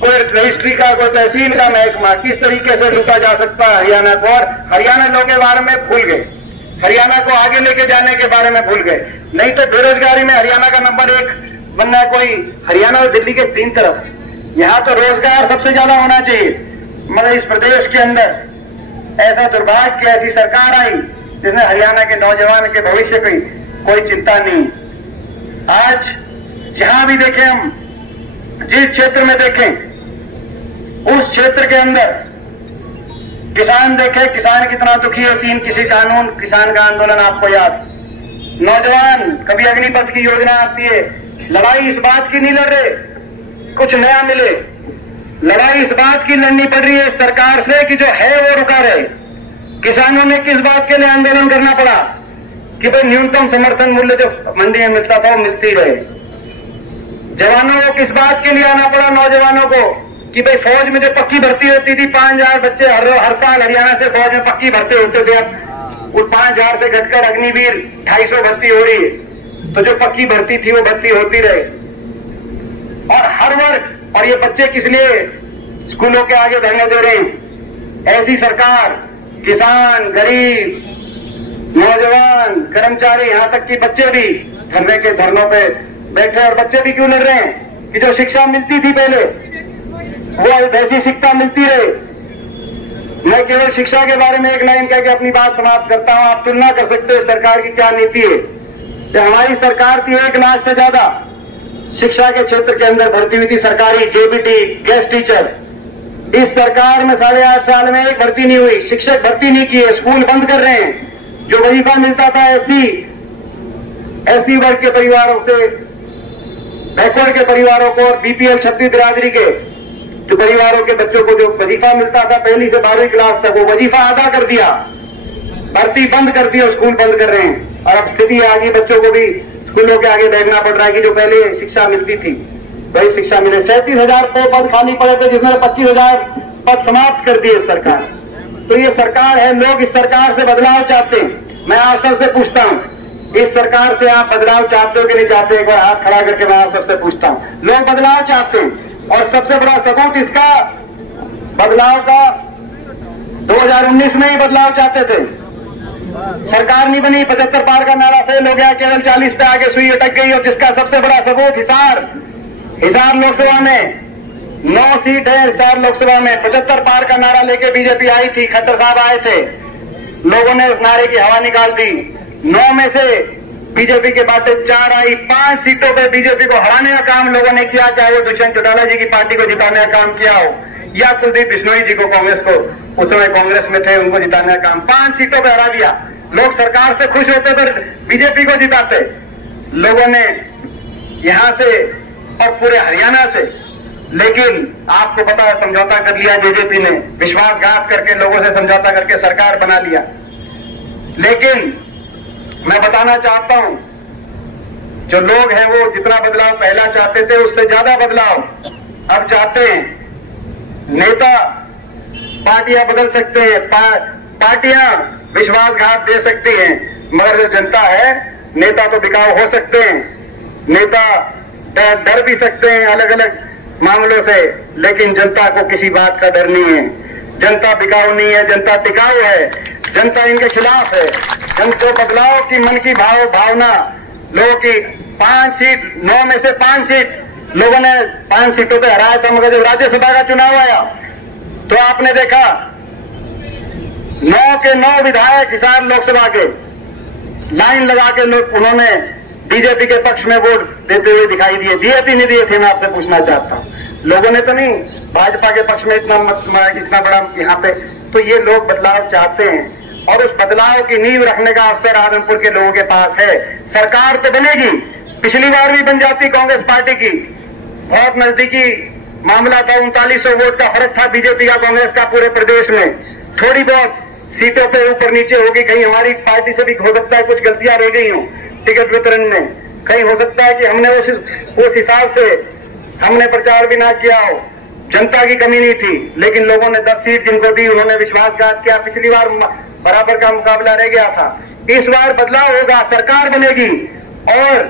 कोई रजिस्ट्री का, कोई तहसील का महकमा। किस तरीके से लूटा जा सकता है हरियाणा को, और हरियाणा लोगों के बारे में भूल गए, हरियाणा को आगे लेके जाने के बारे में भूल गए। नहीं तो बेरोजगारी में हरियाणा का नंबर 1 बनना है कोई, हरियाणा और दिल्ली के 3 तरफ। यहाँ तो रोजगार सबसे ज्यादा होना चाहिए, मगर इस प्रदेश के अंदर ऐसा दुर्भाग्य, ऐसी सरकार आई जिसने हरियाणा के नौजवान के भविष्य की कोई चिंता नहीं। आज जहां भी देखें हम, जिस क्षेत्र में देखें, उस क्षेत्र के अंदर किसान देखें, किसान कितना दुखी है। 3 किसी कानून, किसान का आंदोलन आपको याद, नौजवान, कभी अग्निपथ की योजना आती है। लड़ाई इस बात की नहीं लड़ रहे कुछ नया मिले, लड़ाई इस बात की लड़नी पड़ रही है सरकार से कि जो है वो रुका रहे। किसानों ने किस बात के लिए आंदोलन करना पड़ा कि भाई न्यूनतम समर्थन मूल्य जो मंडी में मिलता था वो मिलती रहे। जवानों को किस बात के लिए आना पड़ा, नौजवानों को, कि भाई फौज में जो पक्की भर्ती होती थी 5000 बच्चे हर साल हरियाणा से फौज में पक्की भर्ती होते थे, अब उस 5000 से घटकर अग्निवीर 250 भर्ती हो रही है। तो जो पक्की भर्ती थी वो भर्ती होती रहे और हर वर्ग, और ये बच्चे किस लिए स्कूलों के आगे धरने दे रहे हैं? ऐसी सरकार किसान, गरीब, नौजवान, कर्मचारी, यहां तक कि बच्चे भी धरने के धरनों पे बैठे। और बच्चे भी क्यों लड़ रहे हैं कि जो शिक्षा मिलती थी पहले वो वैसी शिक्षा मिलती रहे। मैं केवल शिक्षा के बारे में एक लाइन कह के अपनी बात समाप्त करता हूं। आप तुलना कर सकते हैं सरकार की क्या नीति है। तो हमारी सरकार थी 1 लाख से ज्यादा शिक्षा के क्षेत्र के अंदर भर्ती हुई थी, सरकारी जेबीटी, गेस्ट टीचर। इस सरकार में 8.5 साल में एक भर्ती नहीं हुई, शिक्षक भर्ती नहीं किए, स्कूल बंद कर रहे हैं। जो वजीफा मिलता था एससी वर्ग के परिवारों से, बैकवर्ड के परिवारों को और बीपीएल 36 बिरादरी के जो परिवारों के बच्चों को जो वजीफा मिलता था 1ली से 12वीं क्लास तक, वो वजीफा अदा कर दिया, भर्ती बंद कर दी और स्कूल बंद कर रहे हैं। और अब स्थिति आ गई, बच्चों को भी स्कूलों के आगे बैठना पड़ रहा है कि जो पहले शिक्षा मिलती थी वही शिक्षा मिले। 37,000 पद खाली पड़े थे, जिसमें 25,000 पद समाप्त कर दिए सरकार। तो ये सरकार है, लोग इस सरकार से बदलाव चाहते हैं। मैं आप सबसे पूछता हूं, इस सरकार से आप बदलाव चाहते हो कि नहीं चाहते? एक बार हाथ खड़ा करके मैं आप सबसे पूछता हूं। लोग बदलाव चाहते हैं और सबसे बड़ा सबूत इसका बदलाव का 2019 में ही बदलाव चाहते थे, सरकार नहीं बनी, 75 पार का नारा फेल हो गया, केवल 40 पे आके सुई अटक गई। और जिसका सबसे बड़ा सबूत हिसार लोकसभा में 9 सीट है। हिसार लोकसभा में 75 पार का नारा लेके बीजेपी आई थी, खट्टर साहब आए थे, लोगों ने उस नारे की हवा निकाल दी। 9 में से बीजेपी के बातें 4 आई। 5 सीटों पे बीजेपी को हराने का काम लोगों ने किया, चाहे वो दुष्यंत चौटाला जी की पार्टी को जिताने का काम किया हो या कुलदीप बिश्नोई जी को, कांग्रेस को, उस समय कांग्रेस में थे, उनको जिताने का काम। 5 सीटों पे हरा दिया। लोग सरकार से खुश होते पर बीजेपी को जिताते। लोगों ने यहां से और पूरे हरियाणा से, लेकिन आपको पता है समझौता कर लिया बीजेपी ने, विश्वासघात करके लोगों से समझौता करके सरकार बना लिया। लेकिन मैं बताना चाहता हूं, जो लोग हैं वो जितना बदलाव पहला चाहते थे उससे ज्यादा बदलाव अब चाहते हैं। नेता पार्टियां बदल सकते हैं, पार्टियां विश्वासघात दे सकती हैं, मगर जो जनता है, नेता तो बिकाऊ हो सकते हैं, नेता डर भी सकते हैं अलग अलग मामलों से, लेकिन जनता को किसी बात का डर नहीं है। जनता बिकाऊ नहीं है, जनता टिकाऊ है, जनता इनके खिलाफ है। जनता बदलाव की मन की भावना लोगों की 5 सीट, 9 में से 5 सीट लोगों ने 5 सीटों पे हराया था। मगर जब राज्यसभा का चुनाव आया तो आपने देखा 9 के 9 विधायक हिसार लोकसभा के लाइन लगा के लोग उन्होंने बीजेपी के पक्ष में वोट देते हुए दिखाई दिए थे नहीं दिए थे? मैं आपसे पूछना चाहता हूं, लोगों ने तो नहीं भाजपा के पक्ष में इतना बड़ा यहाँ पे। तो ये लोग बदलाव चाहते हैं और उस बदलाव की नींव रखने का अवसर आदमपुर के लोगों के पास है। सरकार तो बनेगी, पिछली बार भी बन जाती कांग्रेस पार्टी की, बहुत नजदीकी मामला था, 3900 वोट का फर्क था बीजेपी का कांग्रेस का पूरे प्रदेश में। थोड़ी बहुत सीटों पे ऊपर नीचे होगी, कहीं हमारी पार्टी से भी हो सकता है कुछ गलतियां रह गई हो टिकट वितरण में, कहीं हो सकता है कि हमने उस हिसाब से हमने प्रचार भी ना किया हो, जनता की कमी नहीं थी, लेकिन लोगों ने 10 सीट जिनको दी उन्होंने विश्वासघात किया। पिछली बार बराबर का मुकाबला रह गया था, इस बार बदलाव होगा, सरकार बनेगी और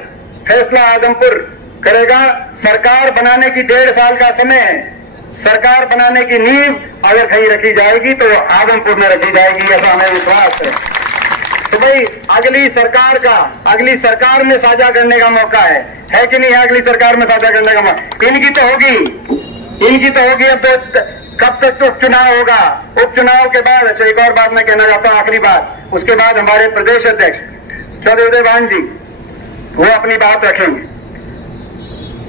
फैसला आदमपुर करेगा। सरकार बनाने की 1.5 साल का समय है, सरकार बनाने की नींव अगर कहीं रखी जाएगी तो आदमपुर में रखी जाएगी, ऐसा हमें विश्वास है। तो भाई अगली सरकार में साझा करने का मौका है कि नहीं है? अगली सरकार में साझा करने का मौका इनकी तो होगी। अब तो कब तक तो उपचुनाव होगा, उपचुनाव के बाद, अच्छा एक और बात मैं कहना चाहता हूं, आखिरी बात, उसके बाद हमारे प्रदेश अध्यक्ष सदैव जी वो अपनी बात रखेंगे।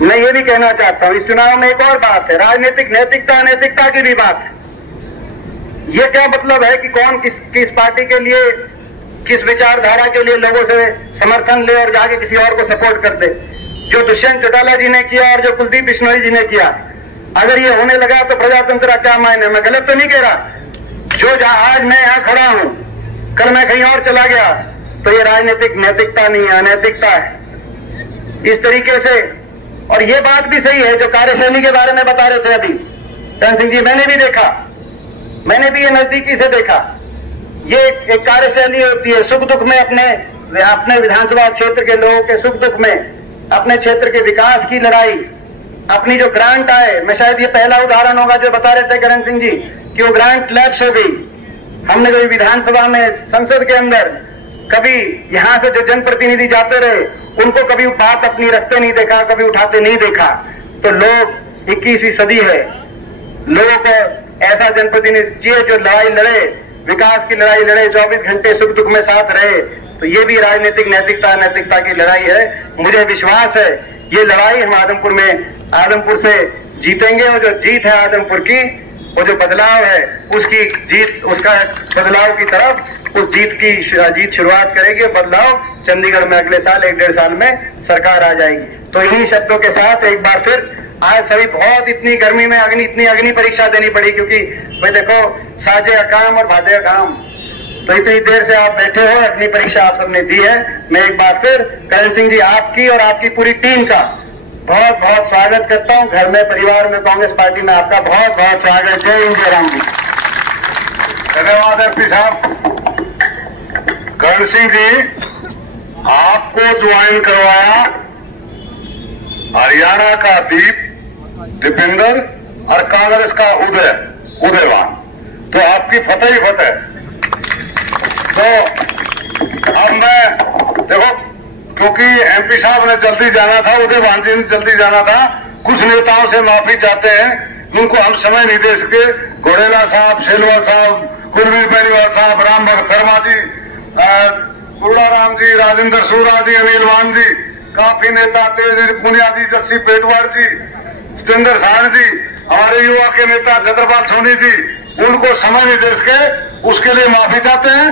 मैं ये भी कहना चाहता हूं, इस चुनाव में एक और बात है, राजनीतिक नैतिकता की भी बात है। ये क्या मतलब है कि कौन किस पार्टी के लिए, किस विचारधारा के लिए लोगों से समर्थन ले और जाके किसी और को सपोर्ट कर दे। जो दुष्यंत चौटाला जी ने किया और जो कुलदीप बिश्नोई जी ने किया, अगर ये होने लगा तो प्रजातंत्र का क्या मायने? मैं गलत तो नहीं कह रहा, जो आज मैं यहाँ खड़ा हूं, कल मैं कहीं और चला गया तो ये राजनीतिक नैतिकता नहीं है, अनैतिकता है। इस तरीके से और ये बात भी सही है जो कार्यशैली के बारे में बता रहे थे अभी करण सिंह जी, मैंने भी देखा, मैंने भी ये नजदीकी से देखा। ये एक कार्यशैली होती है, सुख दुख में अपने विधानसभा क्षेत्र के लोगों के सुख दुख में, अपने क्षेत्र के विकास की लड़ाई, अपनी जो ग्रांट आए, मैं शायद ये पहला उदाहरण होगा जो बता रहे थे करण सिंह जी कि वो ग्रांट लैप्स हो गई। हमने कभी विधानसभा में, संसद के अंदर कभी यहां से जो जनप्रतिनिधि जाते रहे उनको कभी बात अपनी रखते नहीं देखा, कभी उठाते नहीं देखा। तो लोग 21वीं सदी है, लोगों को ऐसा जनप्रतिनिधि चाहिए जो लड़ाई लड़े, विकास की लड़ाई लड़े, 24 घंटे सुख दुख में साथ रहे। तो ये भी राजनीतिक नैतिकता की लड़ाई है। मुझे विश्वास है ये लड़ाई हम आदमपुर से जीतेंगे, और जो जीत है आदमपुर की, वो जो बदलाव है उसकी जीत, उसका बदलाव की तरफ उस जीत शुरुआत करेगी। और बदलाव चंडीगढ़ में अगले साल 1-1.5 साल में सरकार आ जाएगी। तो इन्हीं शब्दों के साथ एक बार फिर आज सभी बहुत इतनी गर्मी में इतनी अग्नि परीक्षा देनी पड़ी, क्योंकि भाई देखो साजे अकाम और भादे अकाम, तो इतनी देर से आप बैठे हो, अग्नि परीक्षा आप सबने दी है। मैं एक बार फिर करण सिंह जी आपकी और आपकी पूरी टीम का बहुत बहुत स्वागत करता हूं। घर में, परिवार में, कांग्रेस पार्टी में आपका बहुत बहुत स्वागत है। जय राम जी। धन्यवाद एमपी साहब। करण सिंह जी, आपको ज्वाइन करवाया हरियाणा का दीपिंदर और कांग्रेस का उदयवान, तो आपकी फतेह ही फतेह। तो अब मैं देखो, क्योंकि एमपी साहब ने जल्दी जाना था, उदयवान जी ने जल्दी जाना था, कुछ नेताओं से माफी चाहते हैं, उनको हम समय नहीं दे सके। घोड़ेला साहब, सेलवा साहब, कुलवीर बेनीवाल साहब, राम भगत शर्मा जी, गुड़ाराम जी, राजेंद्र सूरा जी, अनिल मान जी, काफी नेता, तेज पुनिया जी, जस्सी पेटवार जी, सतेंद्र साहन जी, हमारे युवा के नेता छत्रपाल सोनी जी, उनको समय नहीं दे सके, उसके लिए माफी चाहते हैं।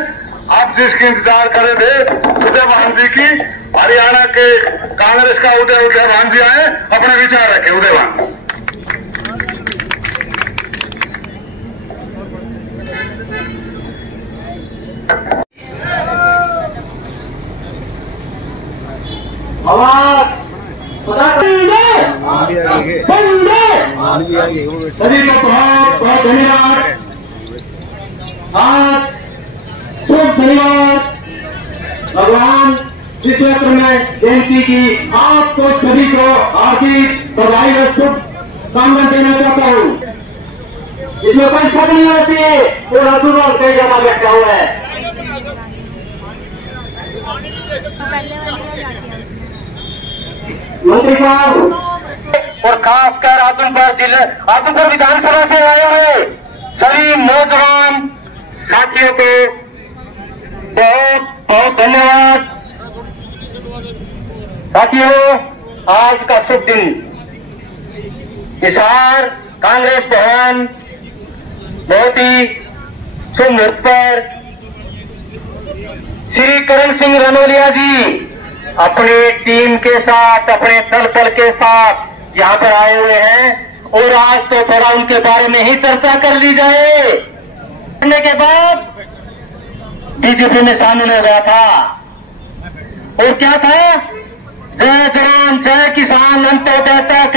आप जिसकी इंतजार कर रहे थे उदयवान जी की, हरियाणा के कांग्रेस का उदयवान जी आए, अपने विचार रखे। उदयवान आवाज सभी को बहुत बहुत धन्यवाद। आज शुभ शनिवार भगवान विश्वकर्मा में जयंती की आपको सभी को हार्दिक बधाई और शुभकामनाएं देना चाहता हूँ। इसमें कोई शक नहीं होना चाहिए, पूरा दुनिया कई जगह बैठा हुआ है। मंत्री साहब और खासकर आदमपुर विधानसभा से आए हुए सभी नौजवान साथियों को बहुत बहुत धन्यवाद। साथियों, आज का शुभ दिन हिसार कांग्रेस भवन बहुत ही शुभ मुहूर्त पर श्री करण सिंह रनोलिया जी अपनी टीम के साथ, अपने दल के साथ यहाँ पर आए हुए हैं। और आज तो थोड़ा उनके बारे में ही चर्चा कर ली जाए। करने के बाद बीजेपी में शामिल हो गया था, और क्या था, जय जवान जय किसान अंत्योदय तक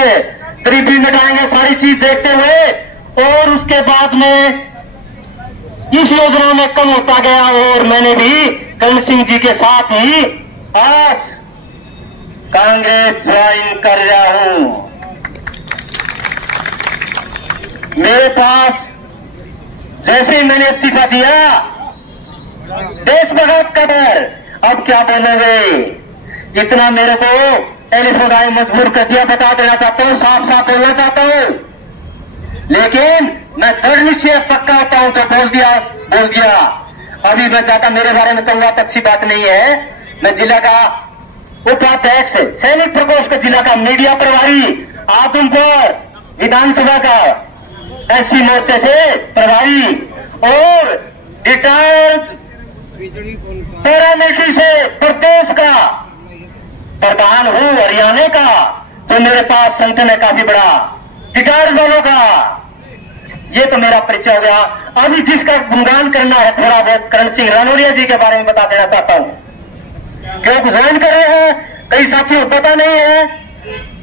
गरीबी मिटाएंगे, सारी चीज देखते हुए। और उसके बाद में इस योजना में कम होता गया, और मैंने भी करण सिंह जी के साथ ही आज कांग्रेस ज्वाइन कर रहा हूं। मेरे पास जैसे ही मैंने इस्तीफा दिया, देशभक्त कदर, अब क्या बोलोगे, इतना मेरे को टेलीफोन आई मजबूर कर दिया। बता देना चाहता हूं, साफ साफ बोलना चाहता हूं, लेकिन मैं दृढ़ निश्चय पक्का होता हूं, जो बोल दिया। अभी मैं ज्यादा मेरे बारे में कहूंगा तो अच्छी बात नहीं है। मैं जिला का उपाध्यक्ष, सैनिक प्रकोष्ठ जिला का मीडिया प्रभारी, आदमपुर विधानसभा का एससी मोर्चे से प्रभारी, और रिटायर्ड पैरामिलिट्री से प्रदेश का प्रधान हूं हरियाणा का। तो मेरे पास संगठन है काफी बड़ा रिटायर्ड वालों का। ये तो मेरा परिचय हो गया। अभी जिसका गुणगान करना है थोड़ा बहुत, करण सिंह रनोलिया जी के बारे में बता देना चाहता हूं। क्यों ज्वाइन कर रहे हैं, कई साथियों को पता नहीं है।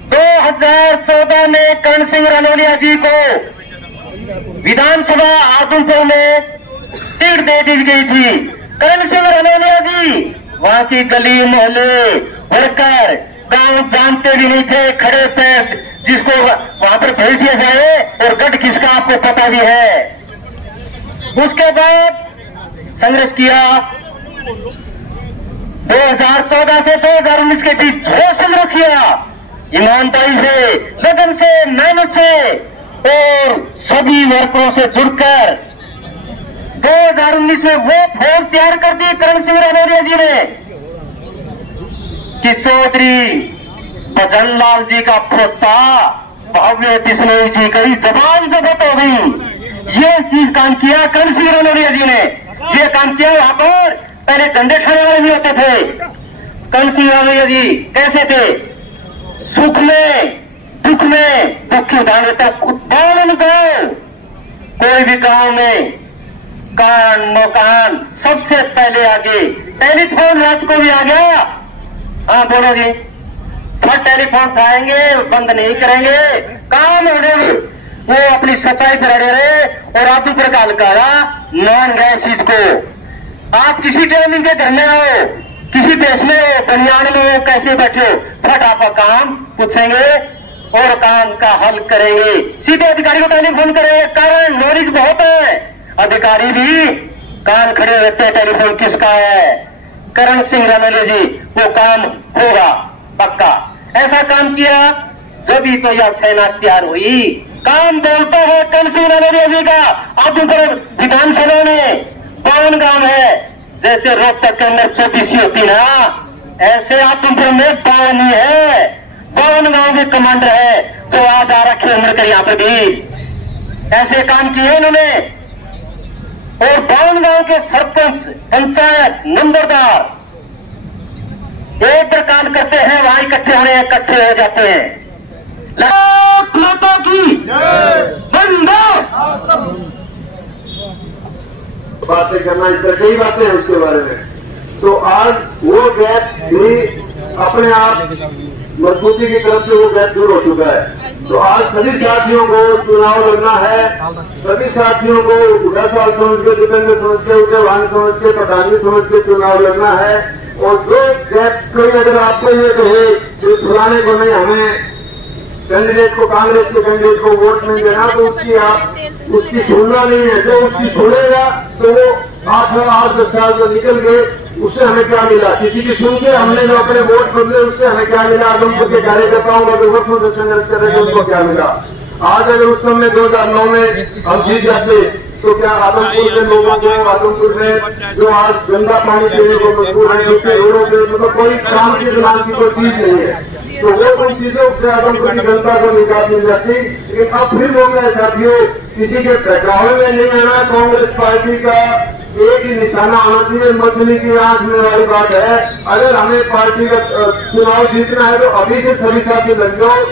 2014 में करण सिंह रनौलिया जी को विधानसभा आदमपुर में टिकट दे दी गई थी। करण सिंह रनौलिया जी वहां की गली मोहल्ले वर्कर गांव जानते भी नहीं थे, खड़े पैर जिसको वहां पर भेज दिया जाए और गढ़ किसका आपको पता भी है। उसके बाद संघर्ष किया। 2014 से 2019 के बीच संघर्ष किया, ईमानदारी से, लगन से, मेहनत से और सभी वर्करों से जुड़कर 2019 में वो फौज तैयार कर दी करण सिंह रनौलिया जी ने कि चौधरी भजन लाल जी का पोता भव्य बिश्नोई जी की जबान जब्त हो गई। ये चीज काम किया करण सिंह रनौलिया जी ने। ये काम किया। वहां पर पहले डंडे खाने वाले नहीं होते थे। करण सिंह रनौलिया जी कैसे थे? सुख में दुख में दुख की उदाहरण देता। गांव कोई भी गांव में कान मकान सबसे पहले आगे। टेलीफोन रात को भी आ गया। हाँ बोलो जी, फिर टेलीफोन उठाएंगे, बंद नहीं करेंगे, काम हो गए। वो अपनी सच्चाई पर अड़े रहे और आप ऊपर का हल्कारा मान गए चीज को। आप किसी ट्रेनिंग के घर में हो, किसी देश में हो, बनियान में हो, कैसे बैठे हो, फट आपका काम पूछेंगे और काम का हल करेंगे। सीधे अधिकारी को टेलीफोन करेंगे, कारण नॉलेज बहुत है। अधिकारी भी कान खड़े रहते हैं, टेलीफोन किसका है? करण सिंह रनौलिया जी। वो काम होगा पक्का। ऐसा काम किया जब तो यह सेना तैयार हुई। काम बोलता है करण सिंह रनौलिया जी का। अब ऊपर विधानसभा में 52 गांव है। जैसे रोहतक के अंदर 24 होती ना, ऐसे आत्मपुर में 52 ही है। 52 गांव के कमांडर है तो आज आ रखे उम्र कर यहाँ पर भी ऐसे काम किए इन्होंने। और 52 गांव के सरपंच, पंचायत, नंबरदार एक प्रकार करते हैं, वहां इकट्ठे हो जाते हैं। माता की बंदा बातें करना, इस तरह कई बातें हैं उसके बारे में। तो आज वो गैप भी अपने आप मजबूती की तरफ से वो गैप दूर हो चुका है। तो आज सभी साथियों को चुनाव लड़ना है। सभी साथियों को 10 साल समझ के, जितेंद्र समझ के, उद्यवान समझ के, प्रधानी समझ के चुनाव लड़ना है। और जो गैप कोई अगर आपको ये कहे कि फलाने को नहीं, हमें कैंडिडेट को, कांग्रेस के कैंडिडेट को वोट नहीं देना, तो उसकी सुनना नहीं है। जो उसकी सुनेगा तो वो 8-10 साल जो निकल गए, उससे हमें क्या मिला? किसी की सुन के हमने जो अपने वोट बदले, उससे हमें क्या मिला? आदमपुर के कार्यकर्ताओं का जो वर्षों से संघर्ष कर रहे थे उनको क्या मिला? आज अगर उस समय 2009 में हम जीत जाते तो क्या आदमपुर के लोगों को, आदमपुर में जो आज गंदा पानी पीने को मजबूर है, रोडों पे, मतलब कोई काम की नाम की कोई चीज नहीं है, तो वो उन चीजों से आदमपुर की जनता को निकाल मिल जाती। लेकिन अब फिर हो गए साथियों, किसी के बहकावे में नहीं आना। कांग्रेस पार्टी का एक ही निशाना आना चाहिए, मछली की आंख में वाली बात है। अगर हमें पार्टी का चुनाव जीतना है तो अभी से सभी साथी लग जाओ।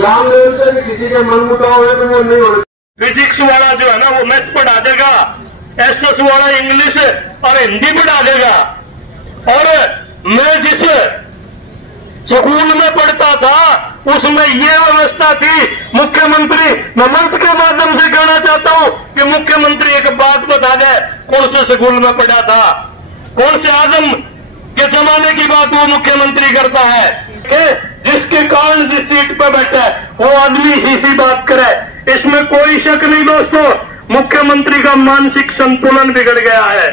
ग्राम लेवल पर भी किसी के मन मुटाव है तो वो नहीं होना। फिजिक्स वाला जो है ना वो मैथ पढ़ा देगा, एसएस वाला इंग्लिश और हिंदी पढ़ा देगा। और मैं जिस स्कूल में पढ़ता था उसमें ये व्यवस्था थी। मुख्यमंत्री, मैं मंच के माध्यम से कहना चाहता हूं कि मुख्यमंत्री एक बात बता दे, कौन से स्कूल में पढ़ा था, कौन से आजम के जमाने की बात वो मुख्यमंत्री करता है कि जिसके कारण जिस सीट पर बैठा है वो आदमी ही सी बात करे। इसमें कोई शक नहीं दोस्तों, मुख्यमंत्री का मानसिक संतुलन बिगड़ गया है।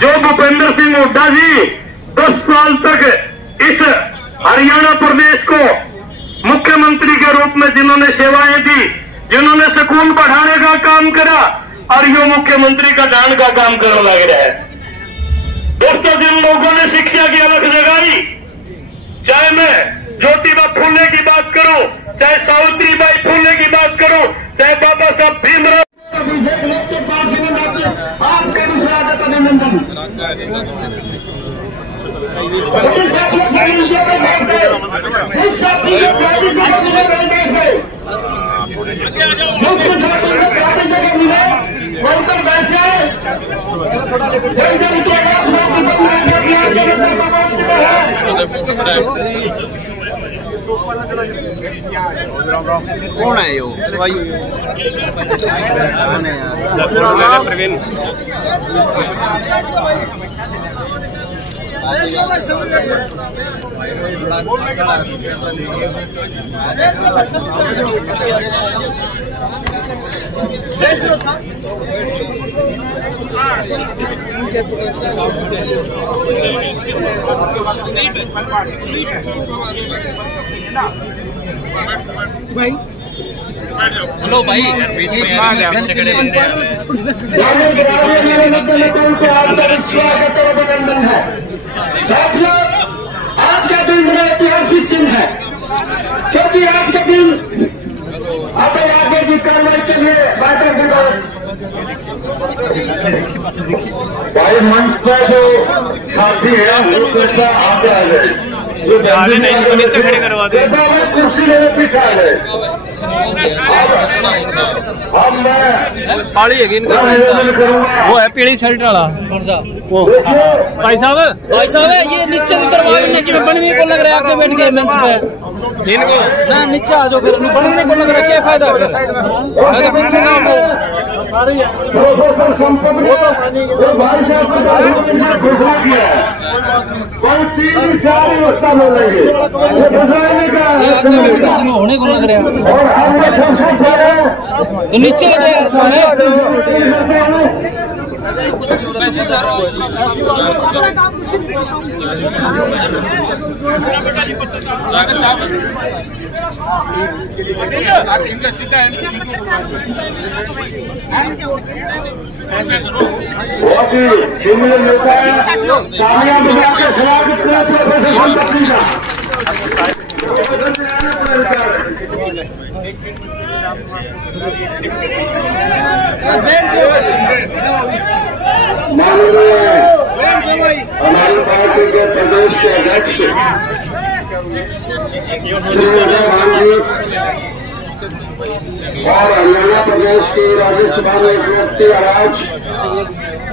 जो भूपेंद्र सिंह हुड्डा जी 10 साल तक इस हरियाणा प्रदेश को मुख्यमंत्री के रूप में जिन्होंने सेवाएं दी, जिन्होंने स्कूल बढ़ाने का काम करा, और यो मुख्यमंत्री का दान का काम करने लग रहा है। दोस्तों, जिन लोगों ने शिक्षा की अलग जगाई, चाहे मैं ज्योतिबा फुले की बात करूं, चाहे सावित्रीबाई फुले की बात करूं, चाहे बाबा साहब भीमराव, आपका भी स्वागत अभिनंदन। कौन है यो प्रवीण भाई हेलो भाई अभिनंदन है साथियों, आज का दिन बड़ा ऐतिहासिक दिन है क्योंकि आज के दिन अपने आगे की कार्रवाई के लिए बैठक के बाद भाई मंच पर जो साथी है वो आगे आ गए, नीचे खड़े करवा दे, कुर्सी लेने पीछे आ गए। अब मैं पाड़ी है वो है पीली शर्ट वाला वो भाई साहब ये नीचे करवा देने की बनने को लग रहा है, आगे बैठ गए मंच पे इनको ना नीचे आ जाओ, फिर बनने को लग रहा है, क्या फायदा पीछे ना प्रोफेसर संपत ने भाई साहब घोषणा किया है, कोई 3-4 ही वक्ता बोलेंगे, ये घोषणा का होने को लग रहा है। और हमने सबसे सारे तो नीचे आ जाए सारे बहुत ही सीनियर नेता है, कामयाब के स्वागत किया प्रोफेसर संपत जी का। माननीय हमारी पार्टी के प्रदेश के अध्यक्ष श्री अजय मान जी और हरियाणा प्रदेश की राज्यसभा में एक व्यक्ति आवाज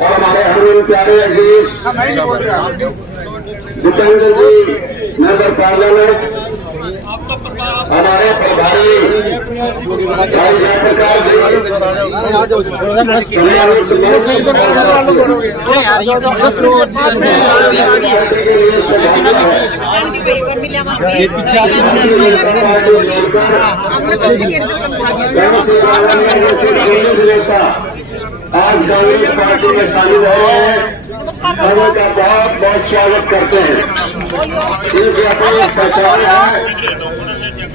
और हमारे हरमन प्यारे अजीज जितेंद्र जी मेंबर पार्लियामेंट, हमारे प्रभारी भाई जयप्रकाश जी, आज कांग्रेस पार्टी में शामिल हो रहे हैं, सभी का बहुत बहुत स्वागत करते हैं। इनकी अपनी पहचान है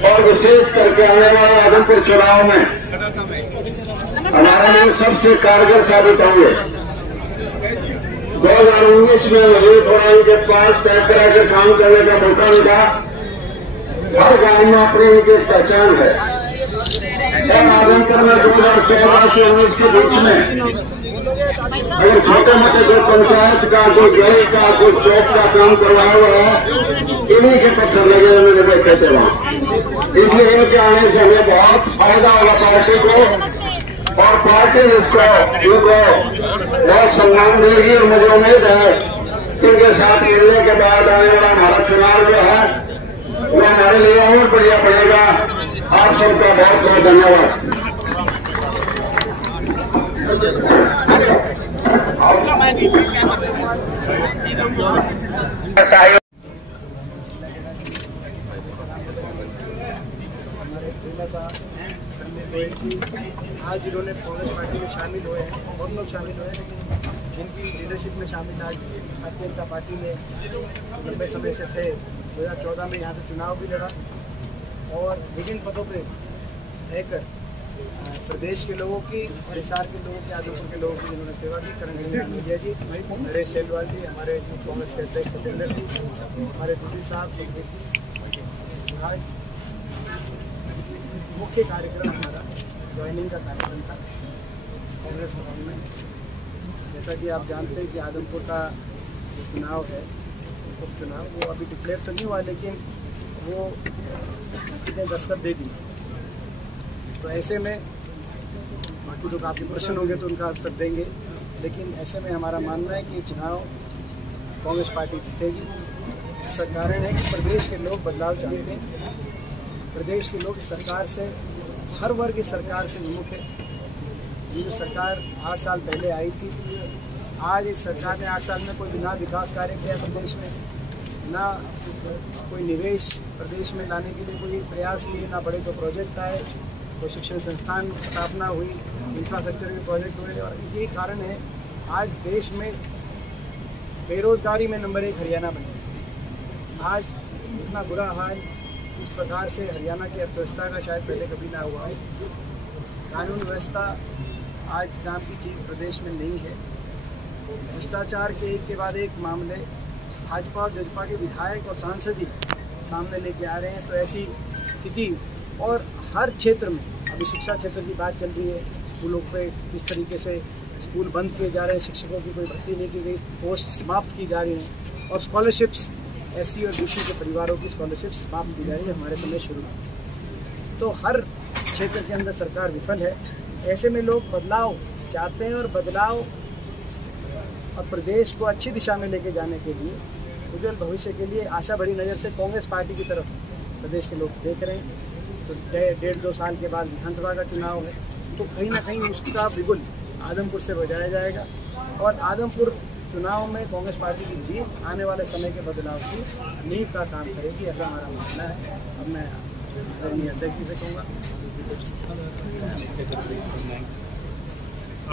और विशेष करके आने वाले आदमपुर चुनाव में हमारे लिए सबसे कारगर साबित होंगे। 2019 में मुझे थोड़ा इनके पास तय करा के काम करने का मौका मिला। हर गांव में अपनी इनकी पहचान है और आदमपुर में 2014 से 19 के बीच में अगर छोटे मोटे जो पंचायत का, कोई गैस का, कोई चौक का काम करवाया हुआ है, इन्हीं के पत्थर लगे हुए मेरे कहते वहां। इसलिए इनके आने से हमें बहुत फायदा होगा पार्टी को, और पार्टी इसको इनको बहुत सम्मान देगी। और मुझे उम्मीद है इनके साथ मिलने के बाद आने वाला हमारा चुनाव जो है वो हमारे लिए और बढ़िया पड़ेगा। आप सबका बहुत बहुत धन्यवाद। आज इन्होंने कांग्रेस पार्टी में शामिल हुए हैं, बहुत लोग शामिल हुए हैं, लेकिन जिनकी लीडरशिप में शामिल आज भारतीय जनता पार्टी में लंबे समय से थे। 2014 में यहाँ से चुनाव भी लड़ा और विभिन्न पदों पे रहकर प्रदेश के लोगों की और हिसार के लोगों की, आजमपुर के लोगों की जिन्होंने सेवा की। करण सिंह मीडिया जी, नरेश सेलवाल जी, हमारे कांग्रेस के अध्यक्ष सत्येंद्र जी, हमारे दूसरी साहब आज मुख्य कार्यक्रम हमारा ज्वाइनिंग का कार्यक्रम था कांग्रेस भवन में। जैसा कि आप जानते हैं कि आदमपुर का जो चुनाव है, उपचुनाव, वो अभी डिक्लेयर तो नहीं हुआ, लेकिन वो कितने दस्तखत दे दी। तो ऐसे में बाकी लोग आपके प्रश्न होंगे तो उनका उत्तर देंगे, लेकिन ऐसे में हमारा मानना है कि चुनाव कांग्रेस पार्टी जीतेगी। उसका कारण है कि प्रदेश के लोग बदलाव चाहते हैं प्रदेश के लोग इस सरकार से, हर वर्ग इस सरकार से विमुख है। ये जो सरकार 8 साल पहले आई थी, आज इस सरकार ने 8 साल में कोई ना विकास कार्य किया प्रदेश में, ना कोई निवेश प्रदेश में लाने के लिए कोई प्रयास किए, ना बड़े कोई प्रोजेक्ट आए, कोई शिक्षण संस्थान स्थापना हुई, इंफ्रास्ट्रक्चर के प्रोजेक्ट हुए। और इसी कारण है आज देश में बेरोजगारी में नंबर 1 हरियाणा बने। आज इतना बुरा हाल इस प्रकार से हरियाणा की अर्थव्यवस्था का शायद पहले कभी ना हुआ है। कानून व्यवस्था आज नाम की चीज़ प्रदेश में नहीं है। भ्रष्टाचार के एक बाद एक मामले भाजपा और जजपा के विधायक और सांसद ही सामने लेके आ रहे हैं। तो ऐसी स्थिति और हर क्षेत्र में, अभी शिक्षा क्षेत्र की बात चल रही है, स्कूलों पे किस तरीके से स्कूल बंद किए जा रहे हैं, शिक्षकों की कोई भर्ती नहीं की गई, पोस्ट समाप्त की जा रही हैं, और स्कॉलरशिप्स SC और BC के परिवारों की स्कॉलरशिप समाप्त की जा रही है हमारे समय शुरू में। तो हर क्षेत्र के अंदर सरकार विफल है। ऐसे में लोग बदलाव चाहते हैं और बदलाव और प्रदेश को अच्छी दिशा में लेके जाने के लिए, उज्जवल भविष्य के लिए आशा भरी नज़र से कांग्रेस पार्टी की तरफ प्रदेश के लोग देख रहे हैं। तो 1.5-2 साल के बाद विधानसभा का चुनाव है, तो कहीं ना कहीं उसका बिगुल आदमपुर से बजाया जाएगा और आदमपुर चुनाव में कांग्रेस पार्टी की जीत आने वाले समय के बदलाव की नींव का काम करेगी, ऐसा हमारा मानना है। अब मैं आदरणीय अध्यक्ष जी से कहूँगा।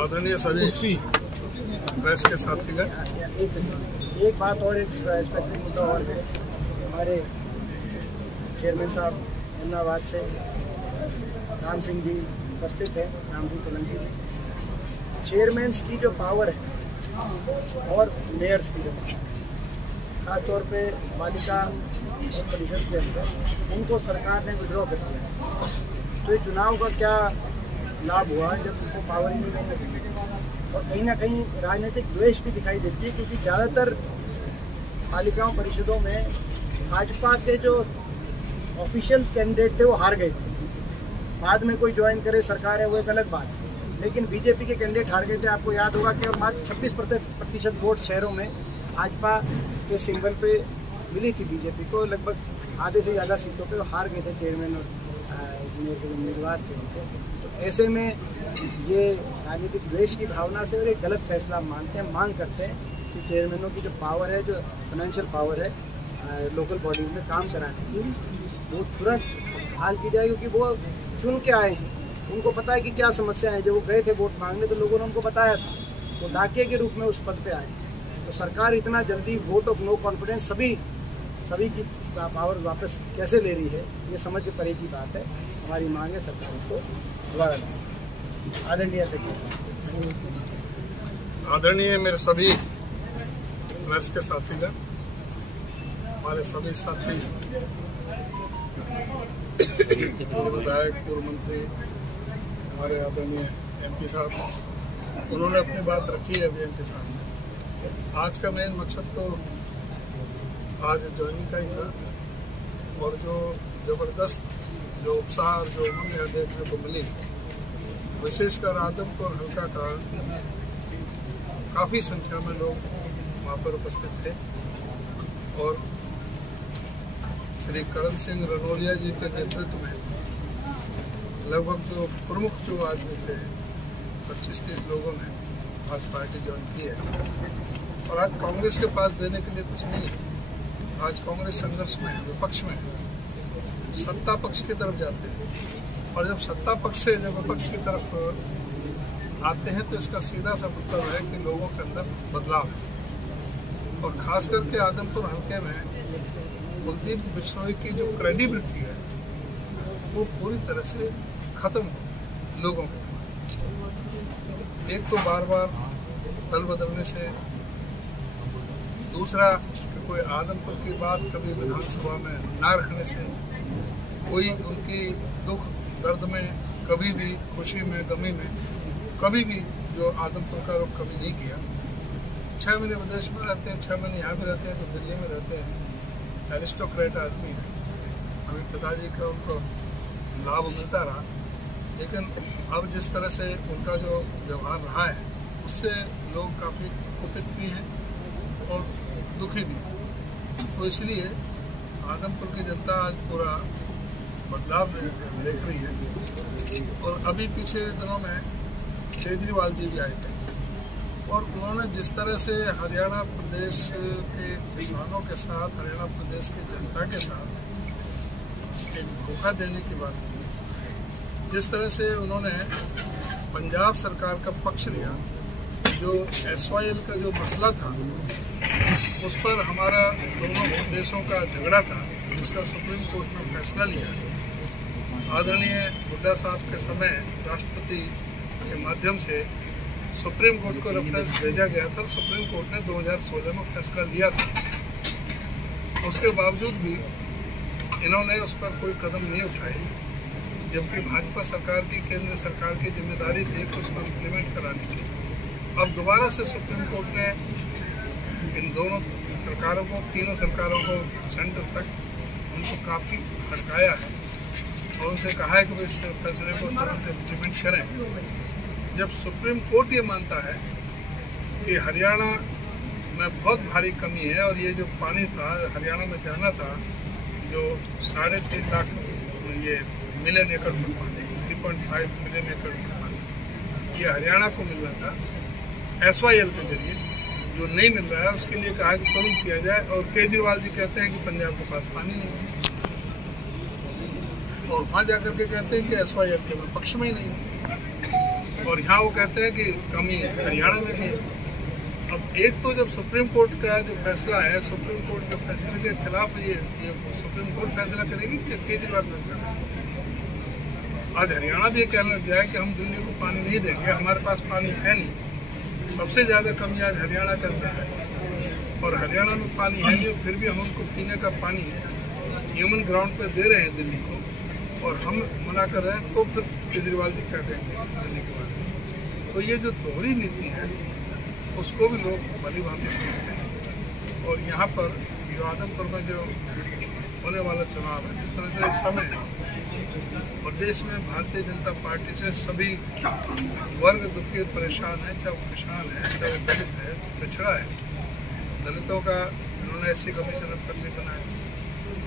आदरणीय सभी प्रेस के साथी एक बात और, एक स्पेसिफिक मुद्दा और है। हमारे चेयरमैन साहब अहमदाबाद से राम सिंह जी उपस्थित हैं, राम सिंह सोलंकी जी। चेयरमैन्स की जो पावर है और मेयर्स की जो खासतौर पे पालिका परिषद के अंदर, उनको सरकार ने विड्रॉ कर दिया। तो ये चुनाव का क्या लाभ हुआ जब उनको पावर ही नहीं मिली। और कहीं ना कहीं राजनीतिक द्वेष भी दिखाई देती है, क्योंकि ज़्यादातर पालिकाओं परिषदों में भाजपा के जो ऑफिशियल कैंडिडेट थे वो हार गए थे। बाद में कोई ज्वाइन करे सरकार है वो एक अलग बात है, लेकिन बीजेपी के कैंडिडेट हार गए थे। आपको याद होगा कि मात्र 26% वोट शहरों में भाजपा के सिंबल पे मिली थी बीजेपी को, लगभग आधे से ज़्यादा सीटों पे वो हार गए थे चेयरमैन और जो उम्मीदवार थे उनको। तो ऐसे में ये राजनीतिक द्वेष की भावना से और एक गलत फैसला मानते हैं, मांग करते हैं कि चेयरमैनों की जो पावर है, जो फाइनेंशियल पावर है लोकल बॉडीज में काम कराने की, वो तुरंत हाल की जाए, क्योंकि वो चुन के आए हैं, उनको पता है कि क्या समस्या है। जब वो गए थे वोट मांगने तो लोगों ने उनको बताया था, वो डाकिये के रूप में उस पद पे आए। तो सरकार इतना जल्दी वोट ऑफ नो कॉन्फिडेंस सभी की पावर वापस कैसे ले रही है, ये समझ परे की बात है। हमारी मांग है सरकार इसको दोबारा लें। आदरणीय आदरणीय मेरे सभी प्रेस के साथीगण, हमारे सभी साथी विधायक, पूर्व मंत्री, हमारे आदरणीय MP साहब, उन्होंने अपनी बात रखी है अभी MP साहब ने। आज का मेन मकसद तो आज ज्वाइनिंग का ही था, और जो जबरदस्त जो उत्साह और जो उमंग देखने को मिली, विशेषकर आदमपुर हल्का का काफ़ी संख्या में लोग वहाँ पर उपस्थित थे। और श्री करण सिंह रनोलिया जी के नेतृत्व में लगभग जो प्रमुख जो आदमी थे 25-30 लोगों ने आज पार्टी ज्वाइन की है। और आज कांग्रेस के पास देने के लिए कुछ नहीं है। आज कांग्रेस संघर्ष में है, विपक्ष में है, सत्ता पक्ष की तरफ जाते हैं। और जब सत्ता पक्ष से जब विपक्ष की तरफ आते हैं तो इसका सीधा सा मतलब है कि लोगों के अंदर बदलाव है। और खास करके आदमपुर हल्के में कुलदीप बिश्नोई की जो क्रेडिबिलिटी है वो पूरी तरह से खत्म हो लोगों को। एक तो बार बार दल बदलने से, दूसरा कि कोई आदमपुर की बात कभी विधानसभा में ना रखने से, कोई उनकी दुख दर्द में कभी भी, खुशी में, गमी में कभी भी जो आदमपुर का रुख कभी नहीं किया। 6 महीने विदेश में रहते हैं, 6 महीने यहाँ भी रहते हैं, तो दिल्ली में रहते हैं, एरिस्टोक्रेट आदमी है। अभी पिताजी का उनको लाभ मिलता रहा, लेकिन अब जिस तरह से उनका जो व्यवहार रहा है उससे लोग काफ़ी कुपित भी हैं और दुखी भी। तो इसलिए आदमपुर की जनता आज पूरा बदलाव देख रही है। और अभी पिछले दिनों में केजरीवाल जी भी आए थे और उन्होंने जिस तरह से हरियाणा प्रदेश के किसानों के साथ, हरियाणा प्रदेश की जनता के साथ एक धोखा देने की बात की, जिस तरह से उन्होंने पंजाब सरकार का पक्ष लिया, जो SYL का जो मसला था उस पर हमारा दोनों देशों का झगड़ा था, जिसका सुप्रीम कोर्ट ने फैसला लिया। आदरणीय हुड्डा साहब के समय राष्ट्रपति के माध्यम से सुप्रीम कोर्ट को रेफरेंस भेजा गया था। सुप्रीम कोर्ट ने 2016 में फैसला लिया था। उसके बावजूद भी इन्होंने उस पर कोई कदम नहीं उठाए, जबकि भाजपा सरकार की, केंद्र सरकार की जिम्मेदारी थी कि उसको इम्प्लीमेंट करानी थी। अब दोबारा से सुप्रीम कोर्ट ने इन दोनों सरकारों को, तीनों सरकारों को, सेंटर तक उनको काफ़ी भड़काया है और उनसे कहा है कि वो इस फैसले को तुरंत इम्प्लीमेंट करें। जब सुप्रीम कोर्ट ये मानता है कि हरियाणा में बहुत भारी कमी है और ये जो पानी था हरियाणा में जाना था, जो 3.5 लाख ये मिलियन एकड़ पानी, 3.5 मिलियन एकड़ पानी ये हरियाणा को मिल रहा था SYL के जरिए, जो नहीं मिल रहा है उसके लिए कहा कि तुरंत किया जाए। और केजरीवाल जी कहते हैं कि पंजाब के पास पानी नहीं है और वहाँ जाकर के कहते हैं कि SYL के पक्ष में ही नहीं है और यहाँ वो कहते हैं कि कमी हरियाणा में भी है। अब एक तो जब सुप्रीम कोर्ट का जो फैसला है, सुप्रीम कोर्ट के फैसले के खिलाफ ये सुप्रीम कोर्ट फैसला करेगी कि केजरीवाल फैसला करेगी। आज हरियाणा भी कहने लग गया है कि हम दिल्ली को पानी नहीं देंगे, हमारे पास पानी है नहीं। सबसे ज़्यादा कमी आज हरियाणा के अंदर है और हरियाणा में पानी है नहीं, फिर भी हम उनको पीने का पानी ह्यूमन ग्राउंड पर दे रहे हैं दिल्ली को और हम मना कर रहे हैं। तो फिर केजरीवाल जी क्या कहेंगे दिल्ली के बारे में? तो ये जो दोहरी नीति है उसको भी लोग भली भांति समझते हैं। और यहाँ पर आदमपुर में जो होने वाला चुनाव है, जिस तरह से इस समय प्रदेश में भारतीय जनता पार्टी से सभी वर्ग दुखी परेशान है, चाहे वो किसान है, चाहे वो दलित है, पिछड़ा है। दलितों का उन्होंने SC कमीशन अब तक नहीं बनाया।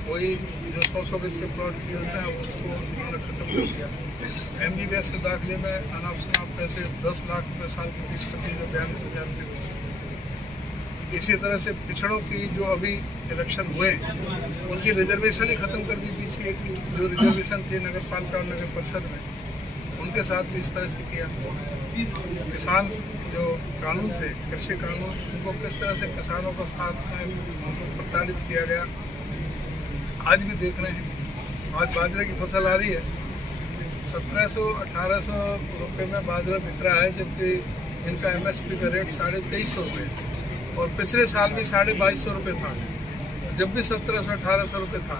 कोई जो 100 गज के प्लॉट की योजना है उसको उन्होंने खत्म कर दिया। MBBS के दाखिले में अनाप शनाप पैसे 10 लाख रुपये साल की फीस कटी, जो 42,000 रुपये। इसी तरह से पिछड़ों की जो अभी इलेक्शन हुए उनकी रिजर्वेशन ही खत्म कर दी PCA की, जो रिजर्वेशन थी नगर पालिका और नगर परिषद में, उनके साथ भी इस तरह से किया। किसान जो कानून थे, कृषि कानून, उनको किस तरह से किसानों को साथ में उनको प्रताड़ित किया गया, आज भी देख रहे हैं। आज बाजरे की फसल आ रही है, 1700-1800 रुपये में बाजरा बिक रहा है, जबकि इनका MSP का रेट 2350 रुपये और पिछले साल भी 2250 रुपये था, जब भी 1700-1800 रुपये था।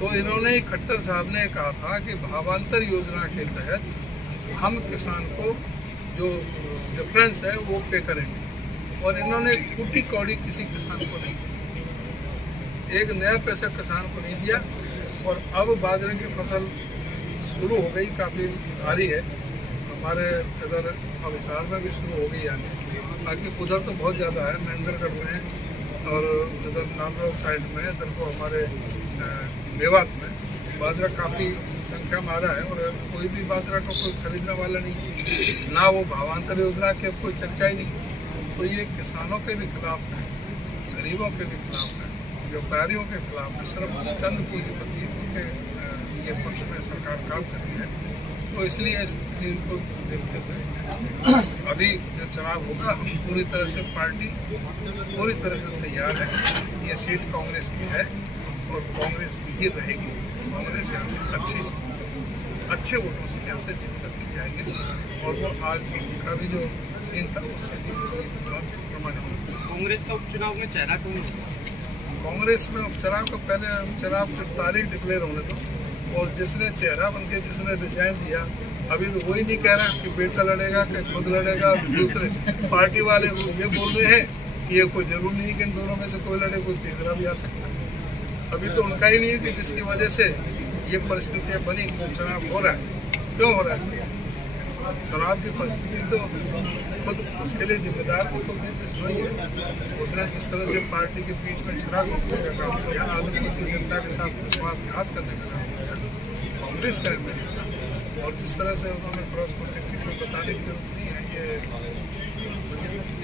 तो इन्होंने, खट्टर साहब ने कहा था कि भावांतर योजना के तहत हम किसान को जो डिफरेंस है वो पे करेंगे और इन्होंने टूटी कौड़ी किसी किसान को नहीं दी, एक नया पैसा किसान को नहीं दिया। और अब बाजरे की फसल शुरू हो गई, काफ़ी भारी है, हमारे इधर अब हिसार में भी शुरू हो गई आने, बाकी उधर तो बहुत ज़्यादा है, महेंद्रगढ़ में और इधर नामरोड साइड में, इधर को हमारे मेवात में बाजरा काफ़ी संख्या में आ रहा है और कोई भी बाजरा को कोई खरीदने वाला नहीं, ना वो भावांतर योजना के कोई चर्चा ही नहीं। तो ये किसानों के भी खिलाफ है, गरीबों के भी खिलाफ है, व्यापारियों के खिलाफ है, सिर्फ चंद पूंजीपति के ये पक्ष में सरकार काम कर रही है। तो इसलिए इस चीज को देखते हुए अभी जो चुनाव होगा, हम पूरी तरह से पार्टी पूरी तरह से तैयार है। ये सीट कांग्रेस की है और कांग्रेस की ही रहेगी। कांग्रेस यहाँ से अच्छे वोटों से यहाँ से जीत करके जाएंगे और वो आज का भी जो सीन था उससे भी प्रमाणित। कांग्रेस का उपचुनाव में चेहरा कौन होगा? कांग्रेस में उपचुनाव का पहले उपचुनाव की तारीख डिक्लेयर होने दो और जिसने चेहरा बनके जिसने रिजाइन दिया, अभी तो वही नहीं कह रहा कि बेटा लड़ेगा कि खुद लड़ेगा। दूसरे पार्टी वाले ये बोल रहे हैं कि ये कोई जरूर नहीं कि इन दोनों में से कोई लड़े, कोई तीसरा भी आ सकता है। अभी तो उनका ही नहीं है कि जिसकी वजह से ये परिस्थितियाँ बनी, चुनाव हो रहा है। क्यों हो रहा है चुनाव की परिस्थिति? तो खुद उसके लिए जिम्मेदार तो वही है। उसने जिस तरह से पार्टी के बीच में चुनाव का काम किया, आदमपुर की जनता के साथ विश्वासघात करने का काम किया, पब्लिश कर दें। और जिस तरह से उन्होंने क्रॉस प्रोटेक्टिव को बताने की जरूरत नहीं है। ये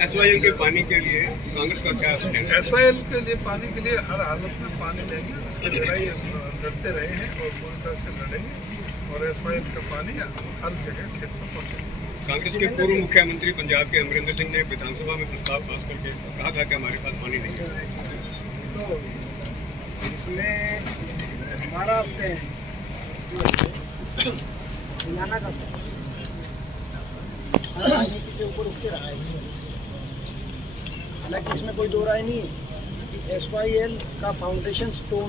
SYL के पानी के लिए कांग्रेस का क्या स्टैंड है? SYL के लिए पानी के लिए हर हालत में पानी लेंगे, उसकी लड़ाई लड़ते रहे हैं और पूरी तरह से लड़ेंगे और SYL का पानी हर जगह खेत में पहुँचेगा। कांग्रेस के पूर्व मुख्यमंत्री पंजाब के अमरिंदर सिंह ने विधानसभा में प्रस्ताव पास करके कहा था कि हमारे पास पानी नहीं है। तो इसमें हमारा स्टैंड हरियाणा का स्टैंड राजनीति से ऊपर उठ के रहा है। हालांकि इसमें कोई दो राय नहीं है कि SYL का फाउंडेशन स्टोन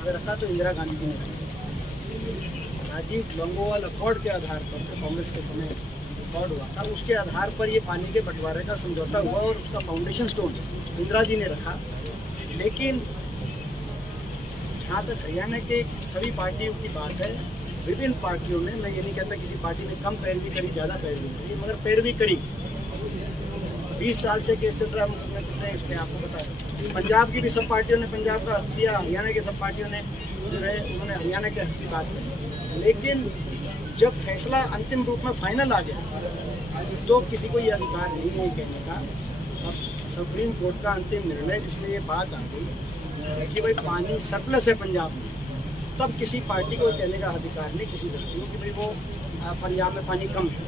अगर रखा तो इंदिरा गांधी जी ने रखा। राजीव लंगोवाल अकॉर्ड के आधार पर तो कांग्रेस के समय अकॉर्ड हुआ था, उसके आधार पर ये पानी के बंटवारे का समझौता हुआ और उसका फाउंडेशन स्टोन इंदिरा जी ने रखा। लेकिन जहाँ तक हरियाणा के सभी पार्टियों की बात है, विभिन्न पार्टियों ने, मैं ये नहीं कहता किसी पार्टी ने कम पैरवी करी, ज़्यादा पैरवी करी, मगर पैरवी करी। 20 साल से केस चल रहा है, मुकदमे चल रहे हैं, इसमें आपको बता दें। पंजाब की भी सब पार्टियों ने पंजाब का हक दिया, हरियाणा की सब पार्टियों ने जो है उन्होंने हरियाणा के हक की बात की। लेकिन जब फैसला अंतिम रूप में फाइनल आ गया तो किसी को ये अधिकार नहीं है कहने का। अब सुप्रीम कोर्ट का अंतिम निर्णय जिसमें ये बात आ गई कि भाई पानी सरप्लस है पंजाब में, तब किसी पार्टी को कहने का अधिकार नहीं किसी व्यक्ति को कि भाई वो पंजाब में पानी कम है।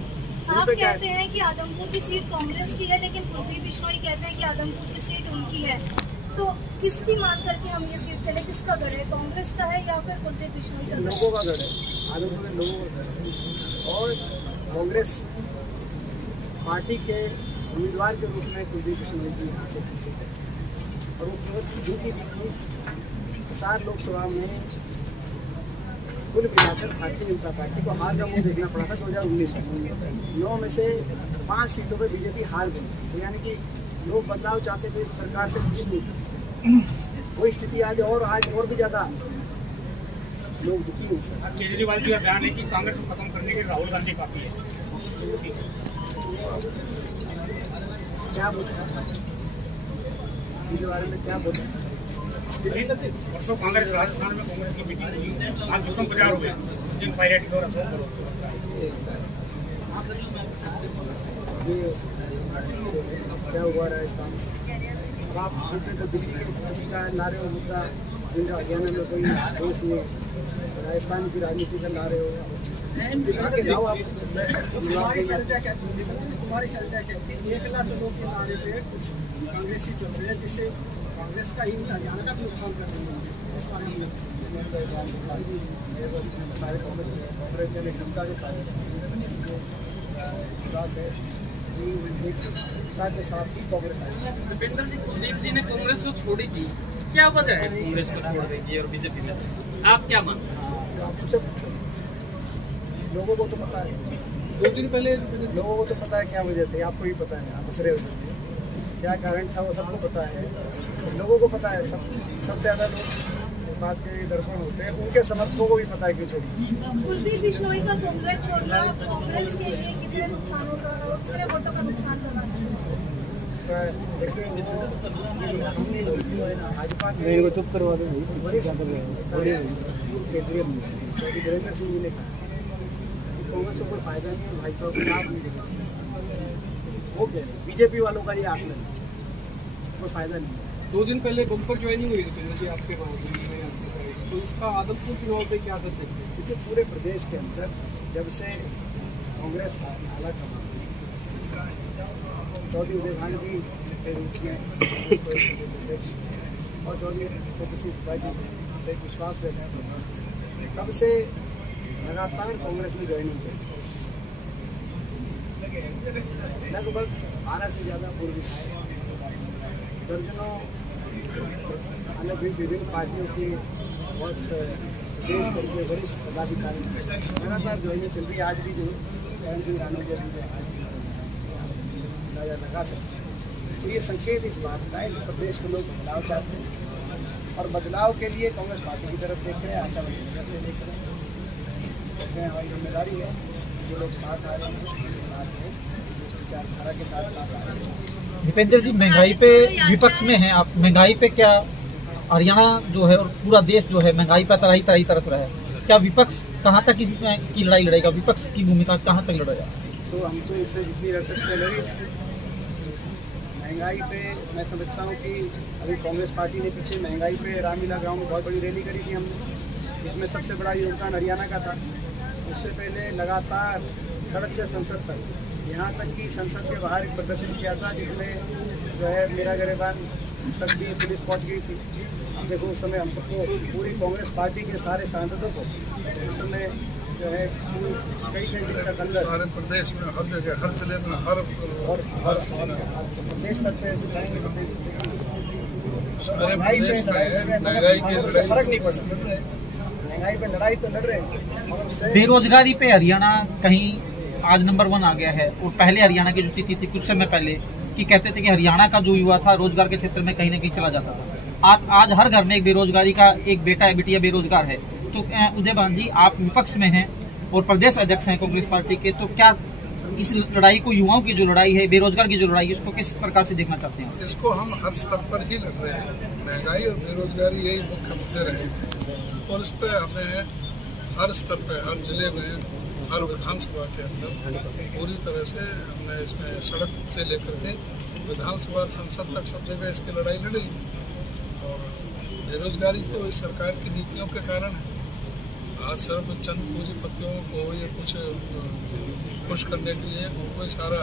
आप कहते हैं कि आदमपुर की सीट कांग्रेस की है, लेकिन कुलदीप बिश्नोई कहते हैं कि आदमपुर की सीट उनकी है। तो किसकी मान करके हम ये सीट चले? किसका गढ़ है, कांग्रेस का है या फिर कुलदीप बिश्नोई का? लोगों का गढ़ है, आदमपुर के लोगों का गढ़ है। और कांग्रेस पार्टी के उम्मीदवार के रूप में कुलदीप बिश्नोई जी यहाँ से जीते थे और वो बहुत झूठी थी। 4 लोकसभा में कुल मिलाकर भारतीय जनता पार्टी को हार का मुंह देखना पड़ा था 2019 में। 9 में से 5 सीटों पर बीजेपी हार गई। तो यानी कि लोग बदलाव चाहते थे, सरकार से खुश नहीं थे। वही स्थिति आज और भी ज्यादा लोग दुखी हो सकते। केजरीवाल जी का बयान है कि कांग्रेस को खत्म करने के लिए राहुल गांधी काफी है। क्या बोला इसके बारे में, क्या बोला? परसों कांग्रेस राजस्थान में कांग्रेस की मीटिंग हुई, आज उत्तम प्रचार हो गया जिन पायलट और अशोक गहलोत। क्या हुआ राजस्थान? अब आप तो दिल्ली के किसी का ला रहे हो मुद्दा, जिनका हरियाणा में कोई दोष नहीं, राजस्थान की राजनीति का ला रहे हो। तुम्हारी चर्चा कहती है 1 लाख लोग के नारे पे कुछ कांग्रेसी चल रहे हैं, जिससे कांग्रेस का ही हरियाणा का भी नुकसान कर रही है। इस बारे में सारे कांग्रेस ने क्षमता के साथ के साथ ही कांग्रेस आई। भूपेंद्र जी, कुलदीप जी ने कांग्रेस जो छोड़ी थी, क्या वजह है कांग्रेस को छोड़ देगी और बीजेपी में? आप क्या मानते हैं? आप पूछो, लोगों को तो पता है। 2 दिन पहले लोगों को तो पता है क्या वजह थी, आपको ही पता है। आप दूसरे क्या कारण था वो सबको पता है, लोगों को पता है। सबसे ज़्यादा लोग बात के दर्पण होते हैं, उनके समर्थकों को भी पता है क्यों छोड़ी। कुलदीप बिश्नोई का कांग्रेस छोड़ना कांग्रेस के लिए कितने नुकसान होगा और कितने वोटों का नुकसान करना भाजपा के चुप करवा दो केंद्रीय मंत्री वीरेंद्र सिंह जी ने कहा कांग्रेस को कोई फायदा नहीं है, भाजपा को लाभ नहीं देगा। वो कह रहे बीजेपी वालों का ये आकलन, कोई फायदा नहीं है। 2 दिन पहले बम्पर ज्वाइनिंग हुई थी आपके पास, तो इसका आदमपुर चुनाव पे क्या असर देखते हैं? क्योंकि पूरे प्रदेश के अंदर जब से कांग्रेस आला कमा चौधरी उदय भान जी के रूप में और चौधरी एक विश्वास देते हैं, तब से लगातार कांग्रेस में ज्वाइनिंग चल रही है। लगभग 12 से ज़्यादा पूर्व दर्जनों अलग विभिन्न पार्टियों के बहुत देश भर के वरिष्ठ पदाधिकारी लगातार ज्वाइनिंग चल रही है। आज भी जो चरण सिंह राणा जी अंदाजा लगा सकते हैं। तो ये संकेत इस बात का है कि प्रदेश के लोग बदलाव चाहते हैं और बदलाव के लिए कांग्रेस पार्टी की तरफ देख रहे हैं, आशा से देख रहे हैं। हमारी जिम्मेदारी है जो लोग साथ आ रहे हैं, साथ हैं, विचारधारा के साथ आ रहे हैं। दीपेंद्र जी, महंगाई पे विपक्ष में हैं आप, महंगाई पे क्या हरियाणा जो है और पूरा देश जो है महंगाई पर तराई तरफ रहा है, क्या विपक्ष कहाँ तक की लड़ाई लड़ेगा, विपक्ष की भूमिका कहाँ तक लड़ेगा? तो हम तो इससे जितनी लड़ सकते लड़े। महंगाई पे मैं समझता हूँ कि अभी कांग्रेस पार्टी ने पीछे महंगाई पे रामलीला गांव में बहुत बड़ी रैली करी थी हमने, जिसमें सबसे बड़ा योगदान हरियाणा का था। उससे पहले लगातार सड़क से संसद तक, यहाँ तक कि संसद के बाहर एक प्रदर्शन किया था, जिसमें जो है मेरा गरेबान तक भी पुलिस पहुँच गई थी। अब देखो उस समय हम सबको, पूरी कांग्रेस पार्टी के सारे सांसदों को उस समय जो है कई दिन तक अंदर सारे प्रदेश में हर जगह, हर जिले में, हर देश तक पे दिखाएंगे तो सारे प्रदेश में महंगाई की फर्क नहीं पड़ सकता। महंगाई पे लड़ाई तो लड़ रहे हैं। बेरोजगारी पे हरियाणा कहीं आज नंबर 1 आ गया है, और पहले हरियाणा की जो स्थिति थी कुछ समय पहले कि कहते थे कि हरियाणा का जो युवा था रोजगार के क्षेत्र में कहीं न कहीं चला जाता था। आज हर घर में एक बेरोजगारी का एक बेटा है, बिटिया बेरोजगार है। तो उदयभान जी, आप विपक्ष में हैं और प्रदेश अध्यक्ष हैं कांग्रेस पार्टी के, तो क्या इस लड़ाई को, युवाओं की जो लड़ाई है, बेरोजगार की जो लड़ाई है, इसको किस प्रकार से देखना चाहते हैं? इसको हम हर स्तर पर ही लड़ रहे हैं। महंगाई और बेरोजगारी यही मुख्य मुद्दे रहे, और इस पर हमें हर स्तर पर, हर जिले में, हर विधानसभा के अंदर पूरी तरह से हमने इसमें सड़क से लेकर के विधानसभा संसद तक सब जगह इसकी लड़ाई लड़ी। और बेरोजगारी तो इस सरकार की नीतियों के कारण है। आज सिर्फ चंद पूंजीपतियों को ये कुछ खुश करने के लिए उनको सारा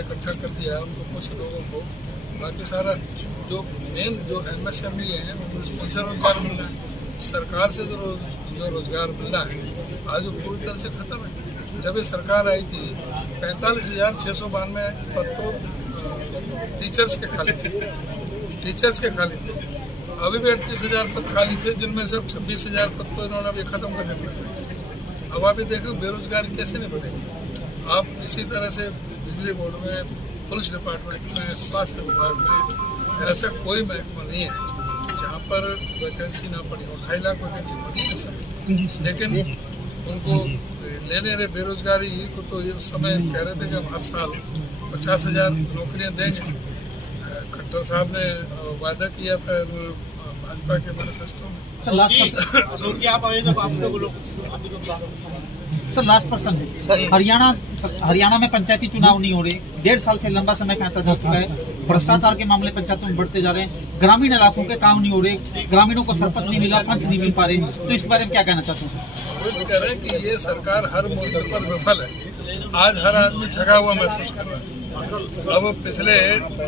इकट्ठा कर दिया, उनको कुछ लोगों को, बाकी सारा जो मेन जो MSME है उनसे रोजगार मिल रहा है। सरकार से जो रोजगार मिलना है आज वो पूरी तरह से खत्म है। जब ये सरकार आई थी 45,692 पद तो टीचर्स के खाली थे। अभी भी 38,000 पद खाली थे, जिनमें से 26,000 पद तो इन्होंने अभी खत्म करने पड़े। अब आप देखो बेरोजगारी कैसे नहीं बढ़ेगी। आप इसी तरह से बिजली बोर्ड में, पुलिस डिपार्टमेंट में, स्वास्थ्य विभाग में ऐसा कोई महकमा नहीं है जहाँ पर वैकेंसी ना पड़ी हो। 2.5 लाख वैकेंसी पड़ी है सब, लेकिन उनको लेने रहे बेरोजगारी को तो ये उस समय कह रहे थे कि हम हर साल 50,000 नौकरियाँ देंगे। खट्टर साहब ने वादा किया था भाजपा के मैनिफेस्टो में। सर लास्ट पर्सन, हरियाणा में पंचायती चुनाव नहीं हो रहे, 1.5 साल से लंबा समय कहता जा चुका है। भ्रष्टाचार के मामले पंचायतों में बढ़ते जा रहे हैं, ग्रामीण इलाकों के काम नहीं हो रहे, ग्रामीणों को सरपंच नहीं मिला, पंच नहीं मिल पा रहे, तो इस बारे में क्या कहना चाहते हैं? वो कह रहे हैं कि ये सरकार हर मोर्चे पर विफल है। आज हर आदमी ठगा हुआ महसूस कर रहा है। अब पिछले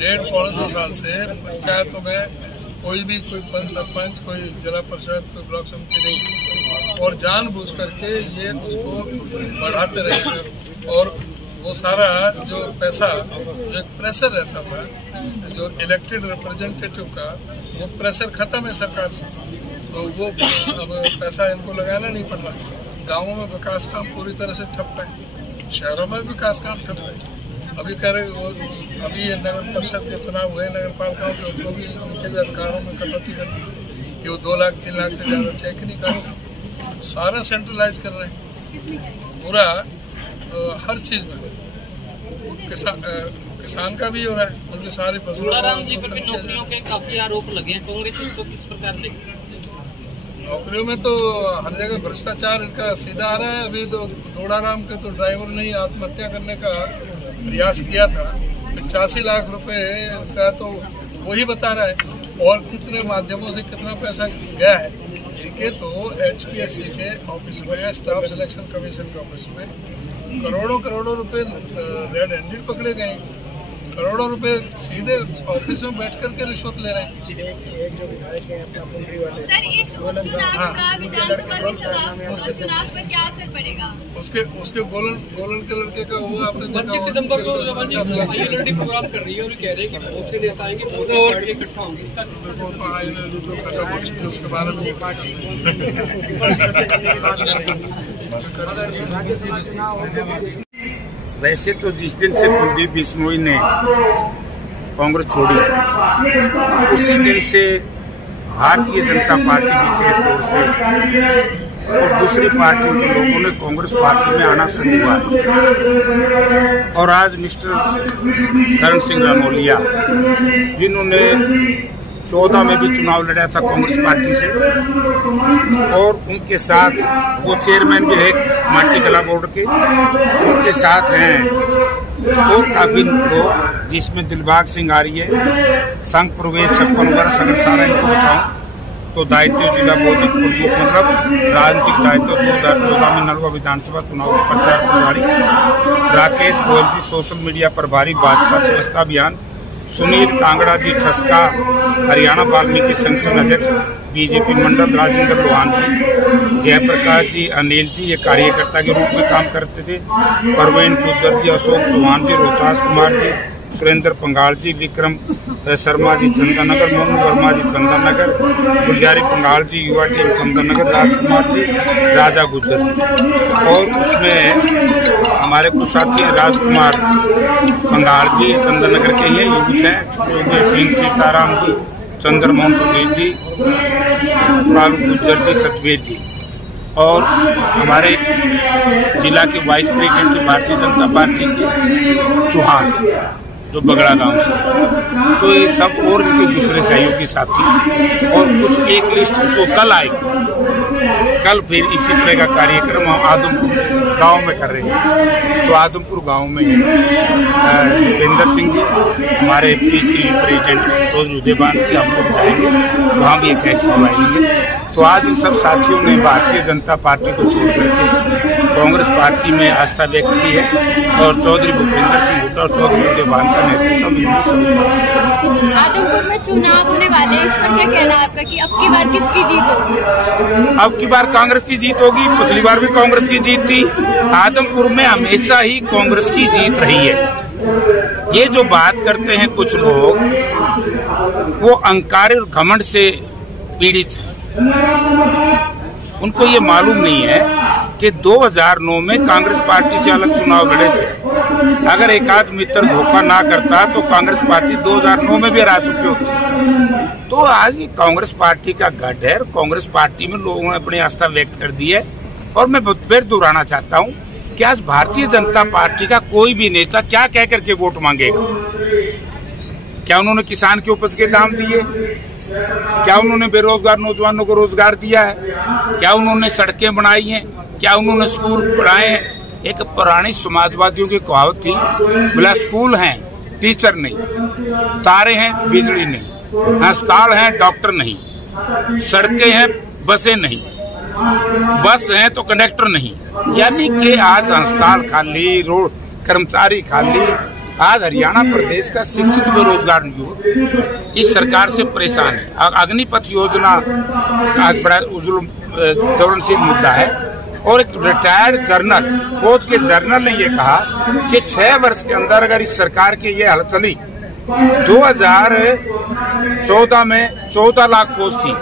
1.5-2 साल से पंचायतों में कोई पंच, सरपंच, कोई जिला परिषद, कोई ब्लॉक समिति नहीं, और जानबूझ करके ये उसको बढ़ाते रहे। और वो सारा जो पैसा, जो एक प्रेशर रहता था, जो इलेक्टेड रिप्रेजेंटेटिव का, वो प्रेशर खत्म है सरकार से, तो वो अब पैसा इनको लगाना नहीं पड़ रहा। गाँवों में विकास काम पूरी तरह से ठप है, शहरों में विकास काम ठप है। अभी कह रहे वो अभी ये नगर परिषद के चुनाव हुए, नगर पालिकाओं के, उनको भी उनके भी अधिकारों में कटौती कर दी कि वो 2 लाख 3 लाख से ज़्यादा चेक नहीं कर, सारा सेंट्रलाइज कर रहे हैं पूरा, हर चीज़ में। किसान का भी हो रहा है, उनकी सारी फसलों जी पर भी नौकरियों के काफी आरोप लगे हैं, कांग्रेस इसको किस प्रकार देखती है? नौकरियों में तो हर जगह भ्रष्टाचार इनका सीधा आ रहा है। अभी तो दोड़ाराम के तो ड्राइवर ने ही आत्महत्या करने का प्रयास किया था, 85 लाख रुपए का तो वही बता रहा है, और कितने माध्यमों से कितना पैसा गया है। ये तो HPSC के ऑफिस में, स्टाफ सिलेक्शन कमीशन के ऑफिस में करोड़ों रुपए रेड हैंडेड पकड़े गए, करोड़ों रुपए सीधे ऑफिस में बैठ करके रिश्वत ले रहे हैं। सर, इस उपचुनाव का विधानसभा की चुनाव पर क्या असर पड़ेगा? उसके गोलन के लड़के का हुआ आपने 25 सितंबर को आईएलएलडी प्रोग्राम कर रही है और कह रहे हैं कि बहुत से नेता आएंगे, बहुत से पार्टी इकट्ठा होंगे। इसका आईएलएलडी तो खत्म हो चुकी है, उसके बारे में वैसे तो जिस दिन से कुलदीप बिश्नोई ने कांग्रेस छोड़ी, उसी दिन से भारतीय जनता पार्टी विशेष तौर से और दूसरी पार्टियों के लोगों ने कांग्रेस पार्टी में आना शुरू हुआ। और आज मिस्टर करण सिंह रानौलिया, जिन्होंने 2014 में भी चुनाव लड़ा था कांग्रेस पार्टी से, और उनके साथ वो चेयरमैन भी है माटी कला बोर्ड के, उनके साथ हैं और काफी लोग, जिसमें दिलबाग सिंह आर्य, संघ प्रवेश 56 वर्ष, अगर सारा इनको बताऊं तो दायित्व जिला बौद्धिक प्रमुख, मतलब राजनीतिक दायित्व 2014 में नलवा विधानसभा चुनाव के प्रचार प्रभारी, राकेश गोयल जी सोशल मीडिया प्रभारी भाजपा स्वच्छता अभियान, सुनील कांगड़ा जी ठसका हरियाणा वाल्मीकि संगठन अध्यक्ष बीजेपी मंडल, राजेंद्र लोहान जी, जयप्रकाश जी, अनिल जी ये कार्यकर्ता के रूप में काम करते थे, परवीन गुज्जर जी, अशोक चौहान जी, रोहतास कुमार जी, सुरेंद्र पंगाल जी, विक्रम शर्मा जी चंदननगर, मोनू वर्मा जी चंदननगर, गुलजारी पंगाल जी युवा टीम चंदननगर, राजकुमार जी, राजा गुज्जर जी, और उसमें हमारे कुछ साथी हैं राजकुमार पंगाल जी चंदननगर के ही यूथ हैं, सुबेर सिंह, सीताराम जी, चंद्रमोहन सुधीर जी, लालू गुज्जर जी, सतवीर जी, और हमारे जिला के vice president Bharatiya Janata party के चौहान जो बगड़ा गांव से, तो ये सब और इनके दूसरे सहयोगी साथी, और कुछ एक लिस्ट जो कल आएगी, कल फिर इसी तरह का कार्यक्रम हम आदमपुर गांव में कर रहे हैं। तो आदमपुर गांव में भूपेंद्र सिंह जी, हमारे पीसी प्रेसिडेंट चौधरी उदयबान जी, हम लोग जाएंगे, वहाँ भी एक ऐसी ज्वाइनिंग। तो आज इन सब साथियों ने भारतीय जनता पार्टी को छोड़ करके कांग्रेस पार्टी में आस्था व्यक्त की है, और चौधरी भूपेंद्र सिंह हुड्डा और चौधरी उदयबान का नेतृत्व। आदमपुर में चुनाव होने वाले हैं, इस पर क्या कहना है आपका कि अब की बार किसकी जीत होगी? अब की बार कांग्रेस की जीत होगी, पिछली बार भी कांग्रेस की जीत थी। आदमपुर में हमेशा ही कांग्रेस की जीत रही है। ये जो बात करते हैं कुछ लोग, वो अहंकार और घमंड से पीड़ित है। उनको ये मालूम नहीं है कि 2009 में कांग्रेस पार्टी से अलग चुनाव लड़े थे। अगर एक आध मित्र धोखा ना करता तो कांग्रेस पार्टी 2009 में भी हरा चुकी होती। तो आज ये कांग्रेस पार्टी का गढ़ है, कांग्रेस पार्टी में लोगों ने अपनी आस्था व्यक्त कर दी है। और मैं फिर दोहराना चाहता हूँ कि आज भारतीय जनता पार्टी का कोई भी नेता क्या कह करके वोट मांगेगा? क्या उन्होंने किसान के उपज के दाम दिए? क्या उन्होंने बेरोजगार नौजवानों को रोजगार दिया है? क्या उन्होंने सड़कें बनाई हैं? क्या उन्होंने स्कूल पढ़ाए हैं? एक पुरानी समाजवादियों की कहावत थी, बोला स्कूल हैं टीचर नहीं, तारे हैं बिजली नहीं, अस्पताल हैं डॉक्टर नहीं, सड़कें हैं बसें नहीं, बस हैं तो कंडक्टर नहीं। यानी कि आज अस्पताल खाली, रोड कर्मचारी खाली। आज हरियाणा प्रदेश का शिक्षित बेरोजगार युवक इस सरकार से परेशान है। अग्निपथ योजना आज बड़ा ज्वलनशील मुद्दा है। और एक रिटायर्ड जनरल, फौज के जनरल ने ये कहा कि 6 वर्ष के अंदर अगर इस सरकार की ये हालत चली, 2014 में 14 लाख फौज थी,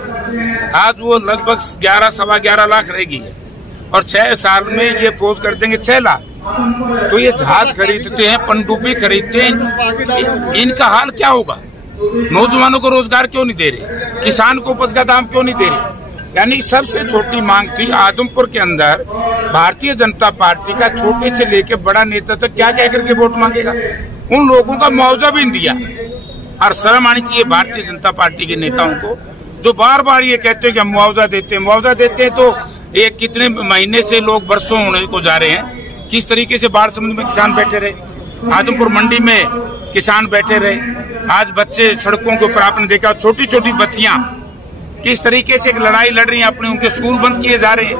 आज वो लगभग 11-11.25 लाख रहेगी है, और 6 साल में ये फौज कर देंगे 6 लाख। तो ये जहाज खरीदते हैं, पनडुब्बी खरीदते हैं, इनका हाल क्या होगा? नौजवानों को रोजगार क्यों नहीं दे रहे? किसान को उपज का दाम क्यों नहीं दे रहे? यानी सबसे छोटी मांग थी आदमपुर के अंदर भारतीय जनता पार्टी का छोटे से लेके बड़ा नेता तक क्या कह करके वोट मांगेगा? उन लोगों का मुआवजा भी नहीं दिया। और शर्म आनी चाहिए भारतीय जनता पार्टी के नेताओं को, जो बार बार ये कहते हैं कि हम मुआवजा देते हैं। मुआवजा देते हैं तो ये कितने महीने से लोग बरसों होने को जा रहे हैं। किस तरीके से बाढ़ समुद्र में किसान बैठे रहे, आदमपुर मंडी में किसान बैठे रहे। आज बच्चे सड़कों के ऊपर आपने देखा, छोटी छोटी बच्चियां किस तरीके से लड़ाई लड़ रही हैं, अपने उनके स्कूल बंद किए जा रहे हैं।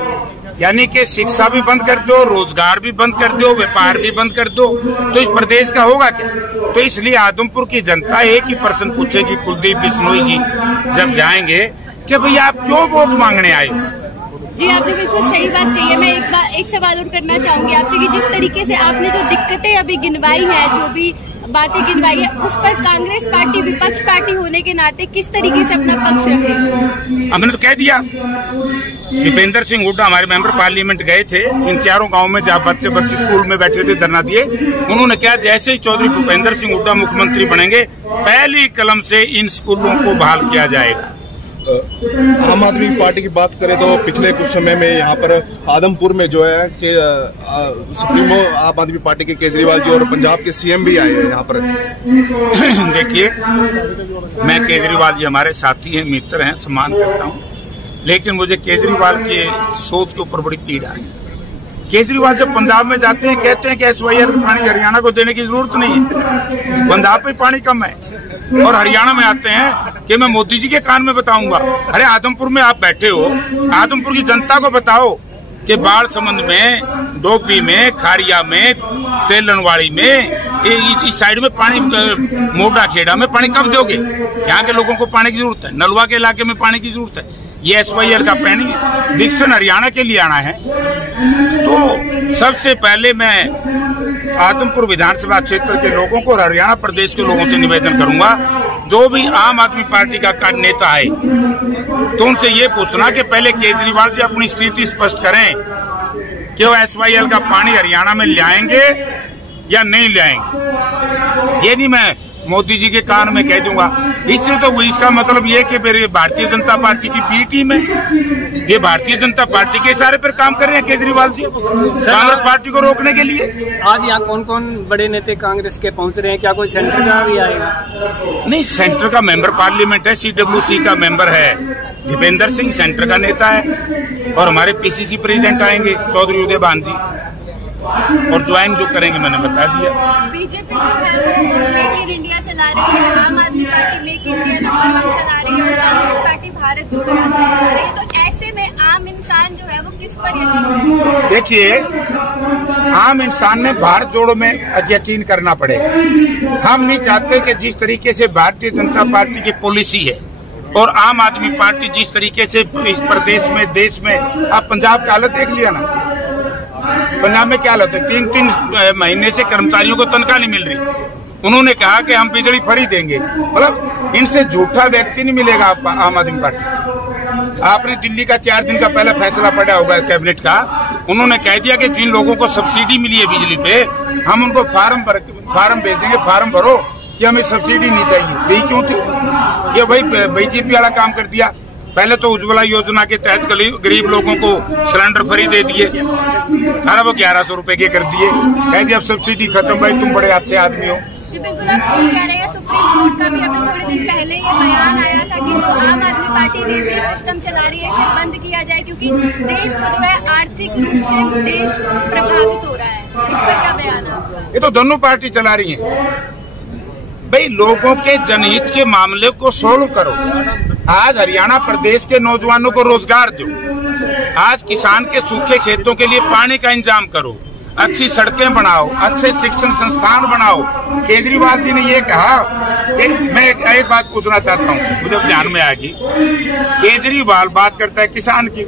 यानी कि शिक्षा भी बंद कर दो, रोजगार भी बंद कर दो, व्यापार भी बंद कर दो, तो इस प्रदेश का होगा क्या? तो इसलिए आदमपुर की जनता एक ही प्रश्न पूछेगी कुलदीप बिश्नोई जी जब जाएंगे कि भैया आप क्यों वोट मांगने आए? जी आपने बिल्कुल सही बात कही है। मैं एक सवाल और करना चाहूंगी आपसे कि जिस तरीके से आपने जो दिक्कतें अभी गिनवाई है, जो भी बातें गिनवाई है, उस पर कांग्रेस पार्टी विपक्ष पार्टी होने के नाते किस तरीके से अपना पक्ष रखेगी? हमने तो कह दिया। भूपेंद्र सिंह हुड्डा हमारे मेंबर पार्लियामेंट गए थे इन चारों गाँव में, जहाँ बच्चे स्कूल में बैठे थे धरना दिए। उन्होंने कहा जैसे ही चौधरी भूपेंद्र सिंह हुड्डा मुख्यमंत्री बनेंगे, पहली कलम से इन स्कूलों को बहाल किया जाएगा। आम आदमी पार्टी की बात करें तो पिछले कुछ समय में यहाँ पर आदमपुर में जो है कि सुप्रीमो आम आदमी पार्टी के केजरीवाल जी और पंजाब के सीएम भी आए हैं यहाँ पर। देखिए, मैं केजरीवाल जी हमारे साथी हैं, मित्र हैं, सम्मान करता हूँ, लेकिन मुझे केजरीवाल की सोच के ऊपर बड़ी पीड़ा है। केजरीवाल जब पंजाब में जाते हैं कहते हैं कि SYL पानी हरियाणा को देने की जरूरत नहीं है, पंजाब में पानी कम है, और हरियाणा में आते हैं कि मैं मोदी जी के कान में बताऊंगा। अरे आदमपुर में आप बैठे हो, आदमपुर की जनता को बताओ कि बाढ़ संबंध में, डोपी में, खारिया में, तेलनवाड़ी में, इस साइड में पानी, मोटा खेड़ा में पानी कब दोगे? यहाँ के लोगों को पानी की जरूरत है, नलवा के इलाके में पानी की जरूरत है। ये SYL का पानी डिक्सन हरियाणा के लिए आना है। तो सबसे पहले मैं आदमपुर विधानसभा क्षेत्र के लोगों को और हरियाणा प्रदेश के लोगों से निवेदन करूंगा, जो भी आम आदमी पार्टी का नेता है तो उनसे ये पूछना कि पहले केजरीवाल जी अपनी स्थिति स्पष्ट करें कि वो SYL का पानी हरियाणा में ले आएंगे या नहीं ले आएंगे। ये नहीं मैं मोदी जी के कान में कह दूंगा। इससे तो इसका मतलब ये कि मेरे भारतीय जनता पार्टी की बी टीम है, ये भारतीय जनता पार्टी के इशारे पर काम कर रहे हैं केजरीवाल जी कांग्रेस पार्टी को रोकने के लिए। आज यहाँ कौन कौन बड़े नेता कांग्रेस के पहुँच रहे हैं? क्या कोई सेंटर का भी आएगा? नहीं, सेंटर का मेंबर पार्लियामेंट है, CWC का मेंबर है दीपेंद्र सिंह, सेंटर का नेता है, और हमारे PCC प्रेसिडेंट आएंगे चौधरी उदय भान जी, और ज्वाइन जो करेंगे मैंने बता दिया। बीजेपी जो है वो मेक इन इंडिया चला रही है, आम आदमी पार्टी मेक इंडिया नंबर 1 चला रही है, और कांग्रेस पार्टी भारत जोड़ो यात्रा चला रही है। तो ऐसे में आम इंसान जो है वो किस पर यकीन करेगा? देखिए, आम इंसान ने भारत जोड़ो में यकीन करना पड़ेगा। हम नहीं चाहते कि जिस तरीके से भारतीय जनता पार्टी की पॉलिसी है और आम आदमी पार्टी जिस तरीके से इस प्रदेश में, देश में, आप पंजाब की हालत देख लिया ना, पंजाब में क्या हालत है? 3-3 महीने से कर्मचारियों को तनख्वाह नहीं मिल रही। उन्होंने कहा कि हम बिजली फ्री देंगे। मतलब इनसे झूठा व्यक्ति नहीं मिलेगा आम आदमी पार्टी से। आपने दिल्ली का 4 दिन का पहला फैसला पड़ा होगा कैबिनेट का, उन्होंने कह दिया कि जिन लोगों को सब्सिडी मिली है बिजली पे, हम उनको फार्म भेजेंगे, फार्म भरो कि हमें सब्सिडी नहीं चाहिए। यही क्यों थी? ये वही बीजेपी वाला काम कर दिया। पहले तो उज्ज्वला योजना के तहत गरीब लोगों को सिलेंडर फ्री दे दिए, अरे वो 1100 रुपए के कर दिए, कह दिया अब सब्सिडी खत्म, भाई तुम बड़े अच्छे आदमी हो। जी बिल्कुल, आप सही कह रहे हैं। सुप्रीम कोर्ट का भी अभी थोड़े दिन पहले ये बयान आया था कि जो आम आदमी पार्टी रेवड़ी सिस्टम चला रही है इसे बंद किया जाए, क्योंकि देश को जो है आर्थिक रूप से देश प्रभावित हो रहा है। इस पर क्या बयान है? ये तो दोनों पार्टी चला रही है। भाई लोगों के जनहित के मामले को सोल्व करो। आज हरियाणा प्रदेश के नौजवानों को रोजगार दो, आज किसान के सूखे खेतों के लिए पानी का इंतजाम करो, अच्छी सड़कें बनाओ, अच्छे शिक्षण संस्थान बनाओ। केजरीवाल जी ने ये कहा कि मैं एक बात पूछना चाहता हूँ, मुझे ध्यान में आएगी। केजरीवाल बात करता है किसान की,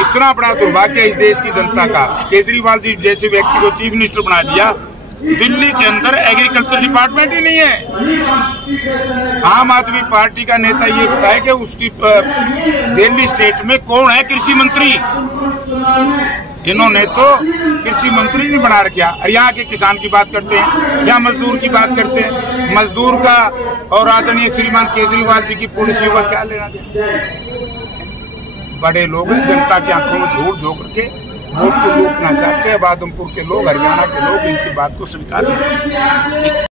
इतना बड़ा दुर्भाग्य है इस देश की जनता का। केजरीवाल जी जैसे व्यक्ति को चीफ मिनिस्टर बना दिया, दिल्ली के अंदर एग्रीकल्चर डिपार्टमेंट ही नहीं है। आम आदमी पार्टी का नेता ये बताए कि उसकी दिल्ली स्टेट में कौन है कृषि मंत्री? इन्होंने तो कृषि मंत्री नहीं बना रखा। यहाँ के किसान की बात करते हैं या मजदूर की बात करते हैं। मजदूर का और आदरणीय श्रीमान केजरीवाल जी की पॉलिसी का क्या लेना देना? बड़े लोग हैं, जनता की आंखों में धूल झोंक के वोट को लूटना चाहते हैं। आदमपुर के लोग, हरियाणा के लोग इनकी बात को स्वीकार नहीं।